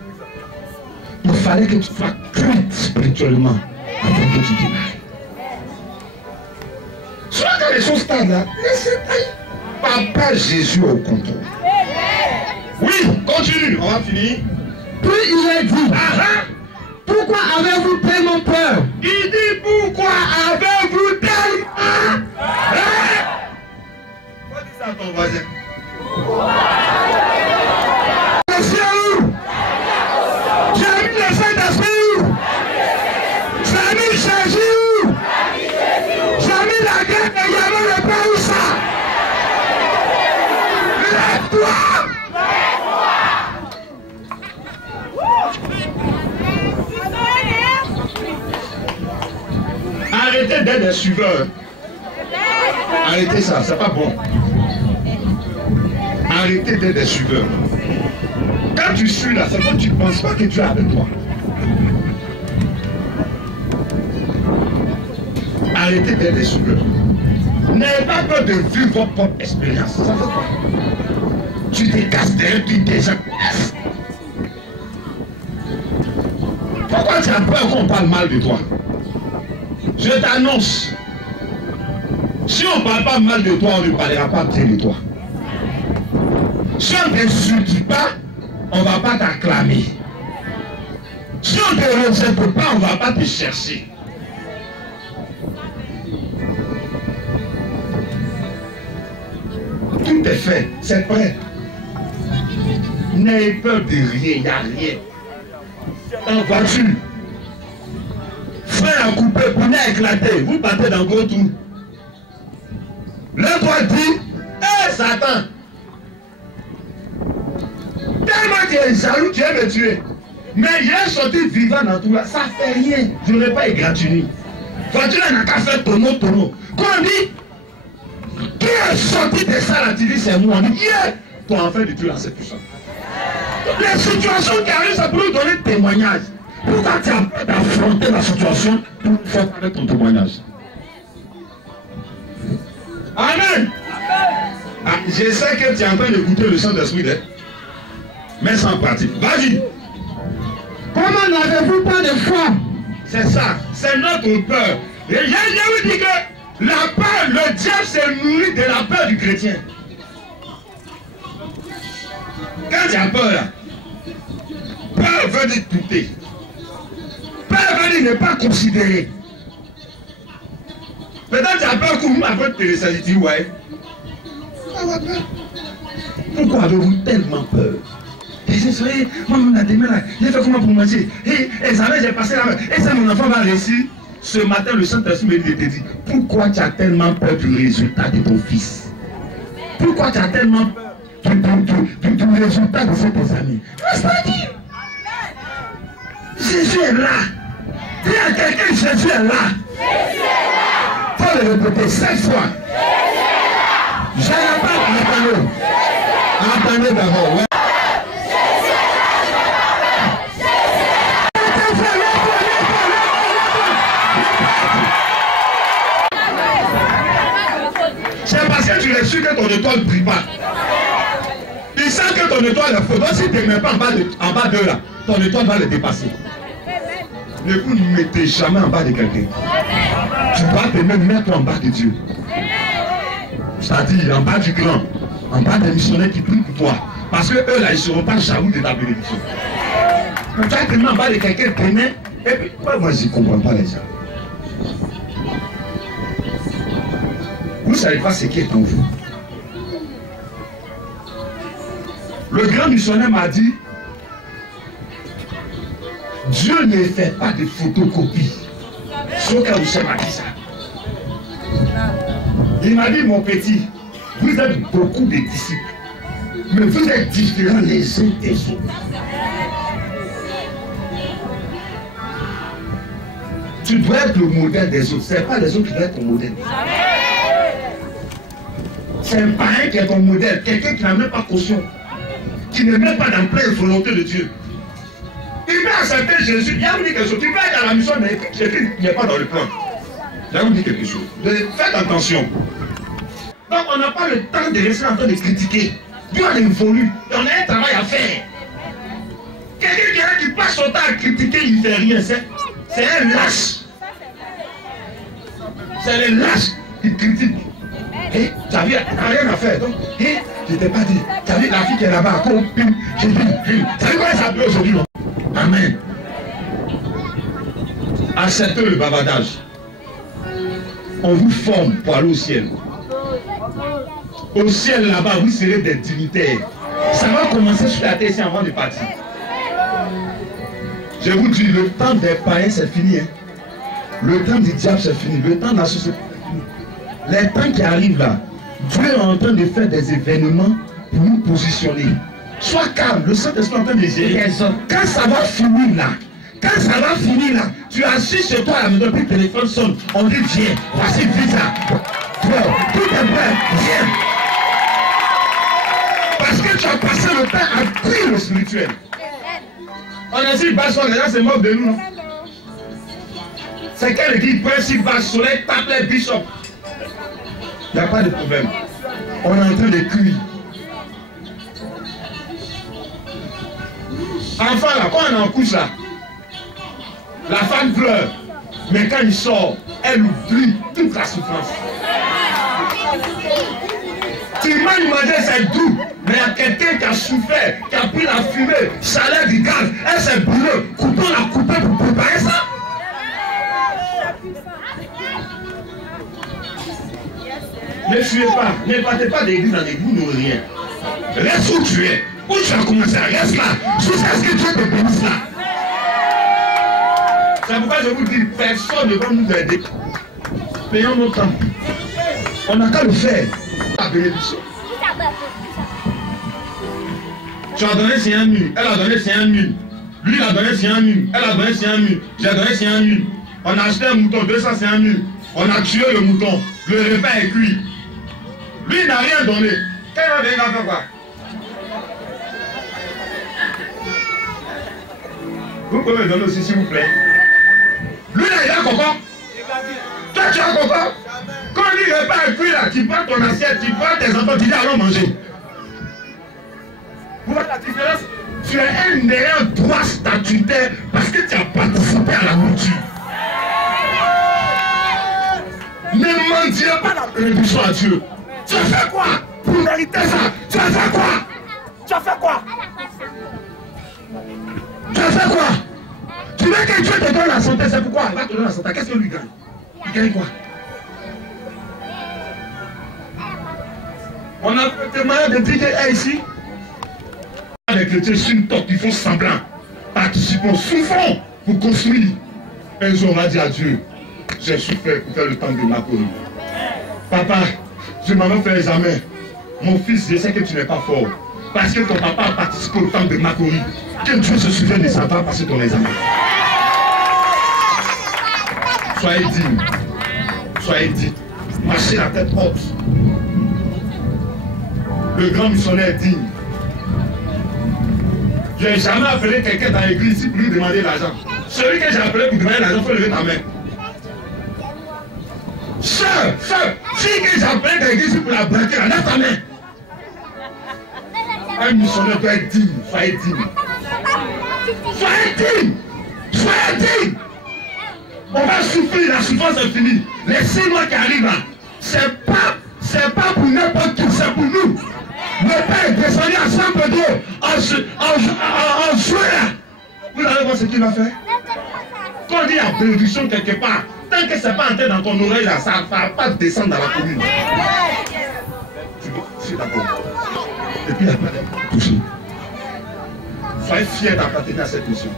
Il fallait que tu sois cuite spirituellement avant que tu te maries. Soit dans les choses stades là, laissez Papa Jésus au contrôle. Oui, continue, on va finir. Puis il a dit, pourquoi avez-vous tellement peur? Il dit, pourquoi avez-vous tellement peur? Dis ça à ton voisin. C'est où? J'ai mis le Saint-Esprit où? J'ai mis Jésus où? J'ai mis la guerre de Yahweh le Père où ça? Lève-toi! Arrêtez d'être des suiveurs. Arrêtez ça, c'est pas bon. Arrêtez d'être des suiveurs. Quand tu suis là, c'est quand tu ne penses pas que Dieu est avec toi. Arrêtez d'être des suiveurs. N'ayez pas peur de vivre votre propre expérience. Ça fait quoi? Tu te casses derrière puis déjà. Pourquoi tu as peur qu'on parle mal de toi? Je t'annonce. Si on ne parle pas mal de toi, on ne parlera pas bien de toi. Si on ne t'insulte pas, on ne va pas t'acclamer. Si on ne te rejette pas, on ne va pas te chercher. Tout est fait, c'est prêt. N'ayez peur de rien, il n'y a rien. En voiture, frein à couper, poulet à éclater, vous partez dans vos trous. Le doigt dit, hé Satan, tellement tu es jaloux, tu veux me tuer. Mais j'ai sorti vivant dans tout là, ça fait rien. Je n'aurais pas égratigné. Voiture n'a qu'à faire tonneau. Quand on dit, qui est sorti de ça là, tu dis c'est moi. On dit, yeah, ton enfant de Dieu là, c'est puissant. Les situations qui arrivent, ça peut nous donner témoignage. Pourquoi tu as peur d'affronter la situation pour faire connaître ton témoignage? Amen. Ah, je sais que tu es en train d'écouter le Saint-Esprit, mais sans pratique. Vas-y. Comment n'avez-vous pas de foi? C'est ça, c'est notre peur. Et je vous dis que la peur, le diable se nourrit de la peur du chrétien. Quand tu as peur, là, peur veut dire douter. Peur veut dire ne pas considérer. Peut-être tu as peur que vous m'avez Teresa, tu dis ouais. Pourquoi avez-vous tellement peur? Désolé, maman la demain là, j'ai fait comment pour manger? Et j'ai passé là, et ça mon enfant va réussir. Ce matin, le Saint-Esprit me dit, pourquoi tu as tellement peur du résultat de ton fils? Pourquoi tu as tellement peur du résultat de cet examen? Reste tranquille. Jésus est là. Dis à quelqu'un, Jésus est là. Jésus est là. Faut le répéter 5 fois. Jésus est là. Je répète, attendez. Attendez d'abord. Ouais. C'est parce que tu es sûr que ton étoile ne brille pas. Il sent que ton étoile est fausse. Si tu ne mets pas en bas de là, ton étoile va le dépasser. Ne vous mettez jamais en bas de quelqu'un. Tu dois te mettre en bas de Dieu. C'est-à-dire en bas du grand, en bas des missionnaires qui prient pour toi. Parce que eux là, ils ne seront pas jaloux de ta bénédiction. Tu dois te mettre en bas de quelqu'un qui connaît. Et puis, moi je ne comprends pas les gens. Vous ne savez pas ce qui est en vous. Le grand missionnaire m'a dit, Dieu ne fait pas de photocopies. Sauf que vous savez dit ça. Il m'a dit, mon petit, vous êtes beaucoup de disciples, mais vous êtes différents les uns des autres. Tu dois être le modèle des autres. Ce n'est pas les autres qui doivent être ton modèle. C'est un parrain qui est ton modèle. Quelqu'un qui n'a même pas caution. Qui n'est même pas dans pleine volonté de Dieu. Il peut accepter Jésus. Il a vous dit quelque chose. Tu peux être à la mission, mais Jésus n'est pas dans le plan. Je vais vous dire quelque chose. Faites attention. Donc on n'a pas le temps de rester en train de critiquer. Dieu a évolué. On a un travail à faire. Quelqu'un qui passe son temps à critiquer, il ne fait rien. C'est un lâche. C'est les lâches qui critiquent. Et tu as vu, elle n'a rien à faire. Donc, je ne t'ai pas dit. Tu as vu la fille qui est là-bas, j'ai dit, tu as vu quoi ça peut aujourd'hui? Amen. Acceptez le bavardage. On vous forme pour aller au ciel. Au ciel là-bas, vous serez des dignitaires. Ça va commencer sur la terre ici avant de partir. Je vous dis, le temps des païens c'est fini. Hein. Le temps du diable c'est fini. Le temps de la société c'est fini. Les temps qui arrivent là, Dieu est en train de faire des événements pour nous positionner. Sois calme, le Saint-Esprit est en train de gérer. Quand ça va finir là, tu as assis chez toi à la maison, puis le téléphone sonne, on dit viens, voici visa. Tout est prêt, viens. Parce que tu as passé le temps à prier le spirituel. On a dit, basse, les gens c'est mort de nous, non? C'est quelle église principe bas soleil, tape les bishops. Il n'y a pas de problème. On est en train de cuire. Enfin là, quand on est en couche là, la femme pleure. Mais quand il sort, elle oublie toute la souffrance. Tu m'as demandé, c'est doux. Mais il y a quelqu'un qui a souffert, qui a pris la fumée, chaleur du gaz, elle s'est brûlée. Couteau l'a coupé pour préparer ça. Ne fuyez pas, ne partez pas d'église en église, nous rien. Reste où tu es. Où tu as commencé, reste là. Jusqu'à ce que Dieu te bénisse là. C'est pourquoi je vous dis, personne ne va nous aider. Payons notre temps. On n'a qu'à le faire. La bénédiction. Tu as donné 5 000, elle a donné 5 000. Lui, il a donné 5 000, elle a donné 5 000. J'ai donné 5 000. On a acheté un mouton, 205 000. On a tué le mouton. Le repas est cuit. Lui, il n'a rien donné. Quel va venir faire quoi? Vous pouvez me donner aussi, s'il vous plaît. Lui, là, il a coco. Toi, tu as coco. Quand le repas est cuit, là, tu prends ton assiette, tu prends tes enfants, tu dis allons manger. Vous voyez la différence? Tu as un meilleur droit statutaire parce que tu as participé à la nourriture. Ne mendiez pas la bénédiction à Dieu. Tu as fait quoi pour mériter ça? Tu as fait quoi? Tu as fait quoi? Tu as fait quoi? Tu veux que Dieu te donne la santé, c'est pourquoi? Il va te donner la santé. Qu'est-ce que lui gagne? Il gagne quoi? On a des malades de dire que ici, les chrétiens sur une toque, ils font semblant. Participons, souffrons pour construire. Un jour, on a dit à Dieu, j'ai souffert pour faire le temps de Macori. Papa, je m'avais fait examen. Mon fils, je sais que tu n'es pas fort. Parce que ton papa a participé au temps de Macori. Que Dieu se souvienne de ça, va passer ton examen. Soyez digne. Soyez digne. Marchez la tête haute. Le grand missionnaire est digne. Je n'ai jamais appelé quelqu'un dans l'église ici pour lui demander l'argent. Celui que j'ai appelé pour demander l'argent, il faut lever ta main. Sœur, si que j'ai appelé dans l'église ici pour la braquer, lève ta main. Un missionnaire doit être digne. Soyez digne. Soyez digne. Soyez digne. On va souffrir, la souffrance est finie. Les 6 mois qui arrivent là, c'est pas pour n'importe qui, c'est pour nous. Le Père est descendu à Saint-Pédro en juin. Vous allez voir ce qu'il va faire. Quand on dit la bénédiction quelque part, tant que ce n'est pas entré dans ton oreille là, ça ne va pas descendre dans la commune. Je suis d'accord. Et puis il n'y a pas de toucher. Soyez fiers d'appartenir à cette mission.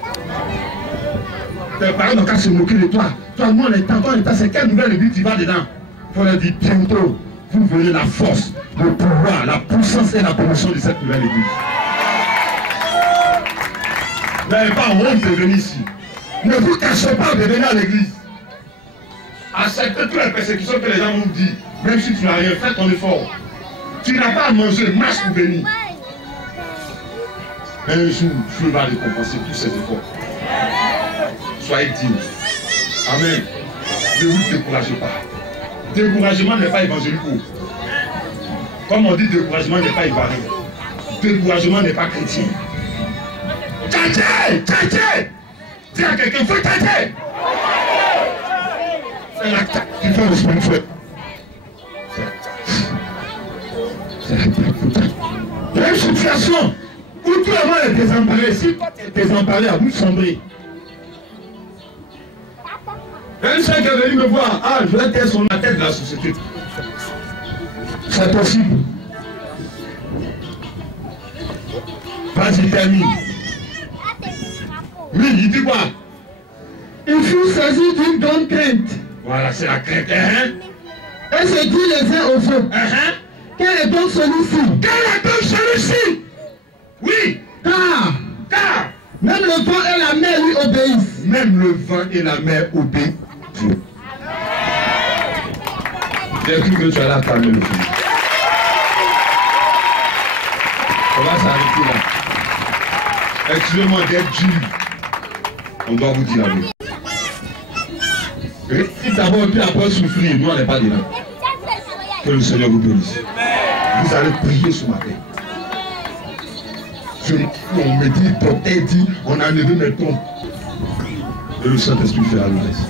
Tes parents n'ont qu'à se moquer de toi. Toi, nous, on est en temps, c'est quelle nouvelle église tu vas dedans? Il faut leur dire bientôt, vous verrez la force, le pouvoir, la puissance et la promotion de cette nouvelle église. Vous n'avez pas honte de venir ici. Ne vous cachez pas de venir à l'église. Acceptez toutes les persécutions que les gens vont vous dire. Même si tu n'as rien fait, ton effort. Tu n'as pas à manger, marche pour venir. Un jour, Dieu va récompenser tous ces efforts. Soyez dignes. Amen. Ne vous découragez pas. Découragement n'est pas évangélique. Comme on dit, découragement n'est pas ivoirien. Découragement n'est pas chrétien. Tchatché, tchatché. Dis à quelqu'un, faut tchatché. C'est l'attaque qui fait le spirituel. Il y a une situation où tout le monde est désemparé. Si toi tu es désemparé, à vous de sombrer. Il y a une soeur qui est venue me voir. Ah, je vais être sur la tête de la société. C'est possible. Vas-y, termine. Oui, il dit quoi? Il fut saisi d'une grande crainte. Voilà, c'est la crainte. Hein? Et se dit les uns aux autres. Quel est donc celui-ci? Quel est donc celui-ci? Oui. Car même le vent et la mer lui obéissent. Même le vent et la mer obéissent. J'ai cru que tu allais calmer le feu. On va s'arrêter là. Excusez-moi d'être dur. On doit vous dire la vérité. Et si d'abord puis après souffrir, nous on n'est pas dedans. Que le Seigneur vous bénisse. Vous allez prier ce matin. On me dit, docteur dit, on a enlevé mes tombes. Et le Saint-Esprit fait la grâce.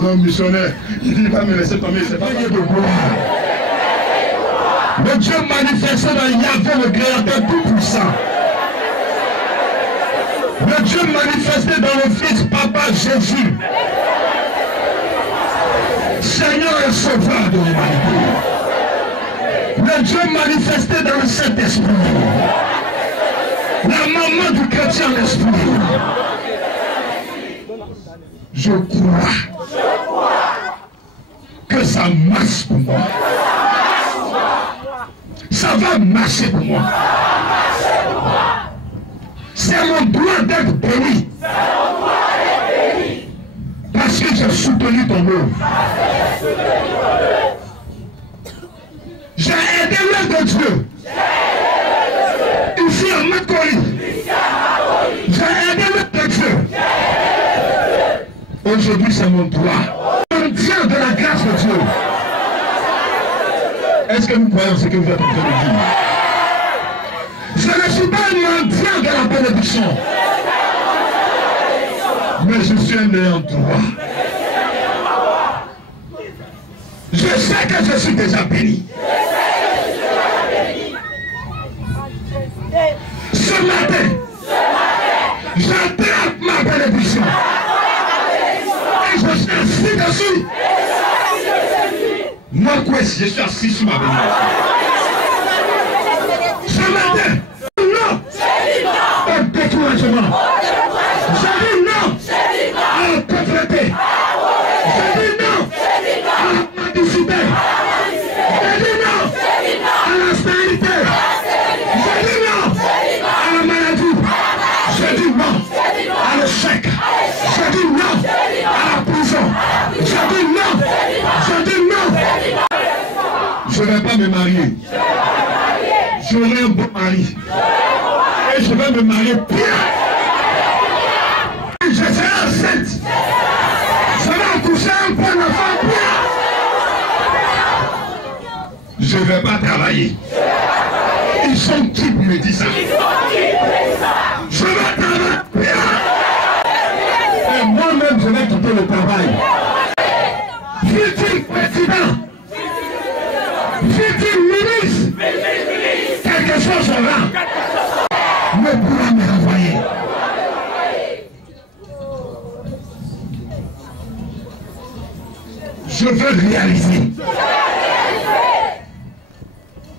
Non, missionnaire, il dit, il va me laisser tomber, c'est pas de gloire. Le Dieu manifesté dans Yahvé, le Créateur tout-puissant. Le Dieu manifesté dans le Fils Papa Jésus. Seigneur et Sauveur de l'humanité. Le Dieu manifesté dans le Saint-Esprit. La maman du chrétien l'Esprit. Je crois que ça marche pour moi. Ça va marcher pour moi. C'est mon droit d'être béni. Parce que j'ai soutenu ton œuvre. J'ai aidé l'œuvre de Dieu. Ici en Makoli. J'ai aidé l'œuvre de Dieu. Aujourd'hui c'est mon droit. On tient de la grâce de Dieu. Est-ce que vous croyez en ce que vous êtes en train de dire? Je ne suis pas un mendiant de la bénédiction. Mais je suis un ayant droit. Je sais que je suis déjà béni. Ce matin, j'attrape ma bénédiction. Et je suis assis dessus. Moi, quoi, je suis assis sur ma bénédiction. Ce matin, non. Au découragement. Je dis non. À la pauvreté. Je dis non. À la mendicité. Je dis non. À la stérilité. Je dis non. À la maladie. Je dis non. À l'échec. Je dis non. À la prison. Je dis non. Je dis non. Je ne vais pas me marier. J'aurai un bon mari. Et je vais me marier bien. Je serai enceinte. Je vais accoucher un bon enfant bien. Je ne vais pas travailler. Ils sont qui pour me dire ça? Je vais travailler bien. Et moi-même, je vais quitter le travail. Futur président. Futur ministre. Quelque chose aura. Ne pourra me renvoyer. Je veux réaliser.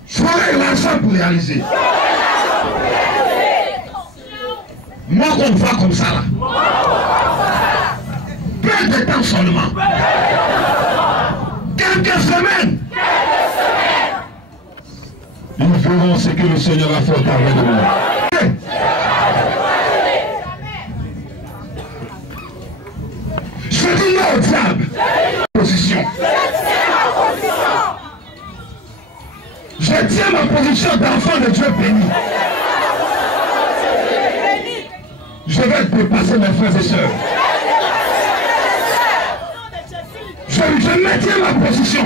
J'aurai l'argent pour réaliser. Moi qu'on voit comme ça là. Peu de temps seulement. Quelques semaines. Ils verront ce que le Seigneur a fait au travers de moi. Je dis non au diable. Position. Je tiens ma position d'enfant de Dieu béni. Je vais dépasser mes frères et sœurs. Je maintiens ma position.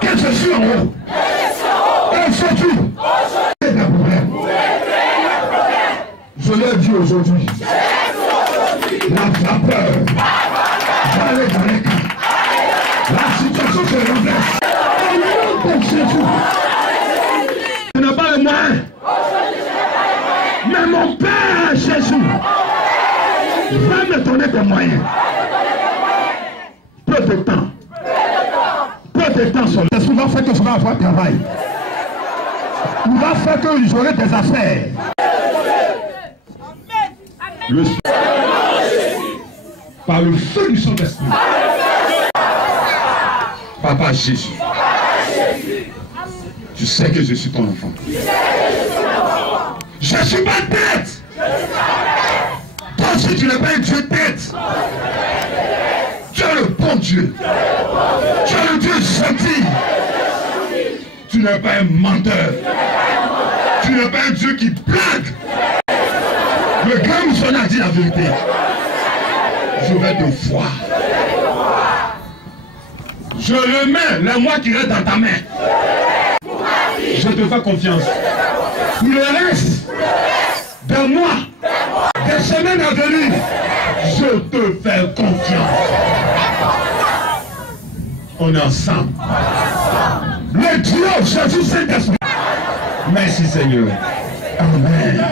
Quand je suis en haut. Et surtout, c'est un problème. Je l'ai dit aujourd'hui. La vapeur va aller dans les camps. La situation se renverse. Au nom de Jésus. Je n'ai pas les moyens. Mais mon Père Jésus va me donner des moyens. Peu de temps. Peu de temps sur le. Ça va faire que je vais avoir travail. Il va faire que j'aurai des affaires. Le... Par le feu du Saint-Esprit. Papa Jésus. Tu sais que je suis ton enfant. Je suis pas tête. Toi aussi tu n'es pas un Dieu tête. Tu es le bon Dieu. Tu es le Dieu gentil. Tu n'es pas un menteur. Tu n'es pas un Dieu qui blague. Le grand missionnaire dit la vérité. Je vais te voir. Je remets les mois qui restent dans ta main. Je te fais confiance. Pour le reste des mois, des semaines à venir, je te fais confiance. On est ensemble. Le Dieu Jésus Saint-Esprit. Merci Seigneur. Amen.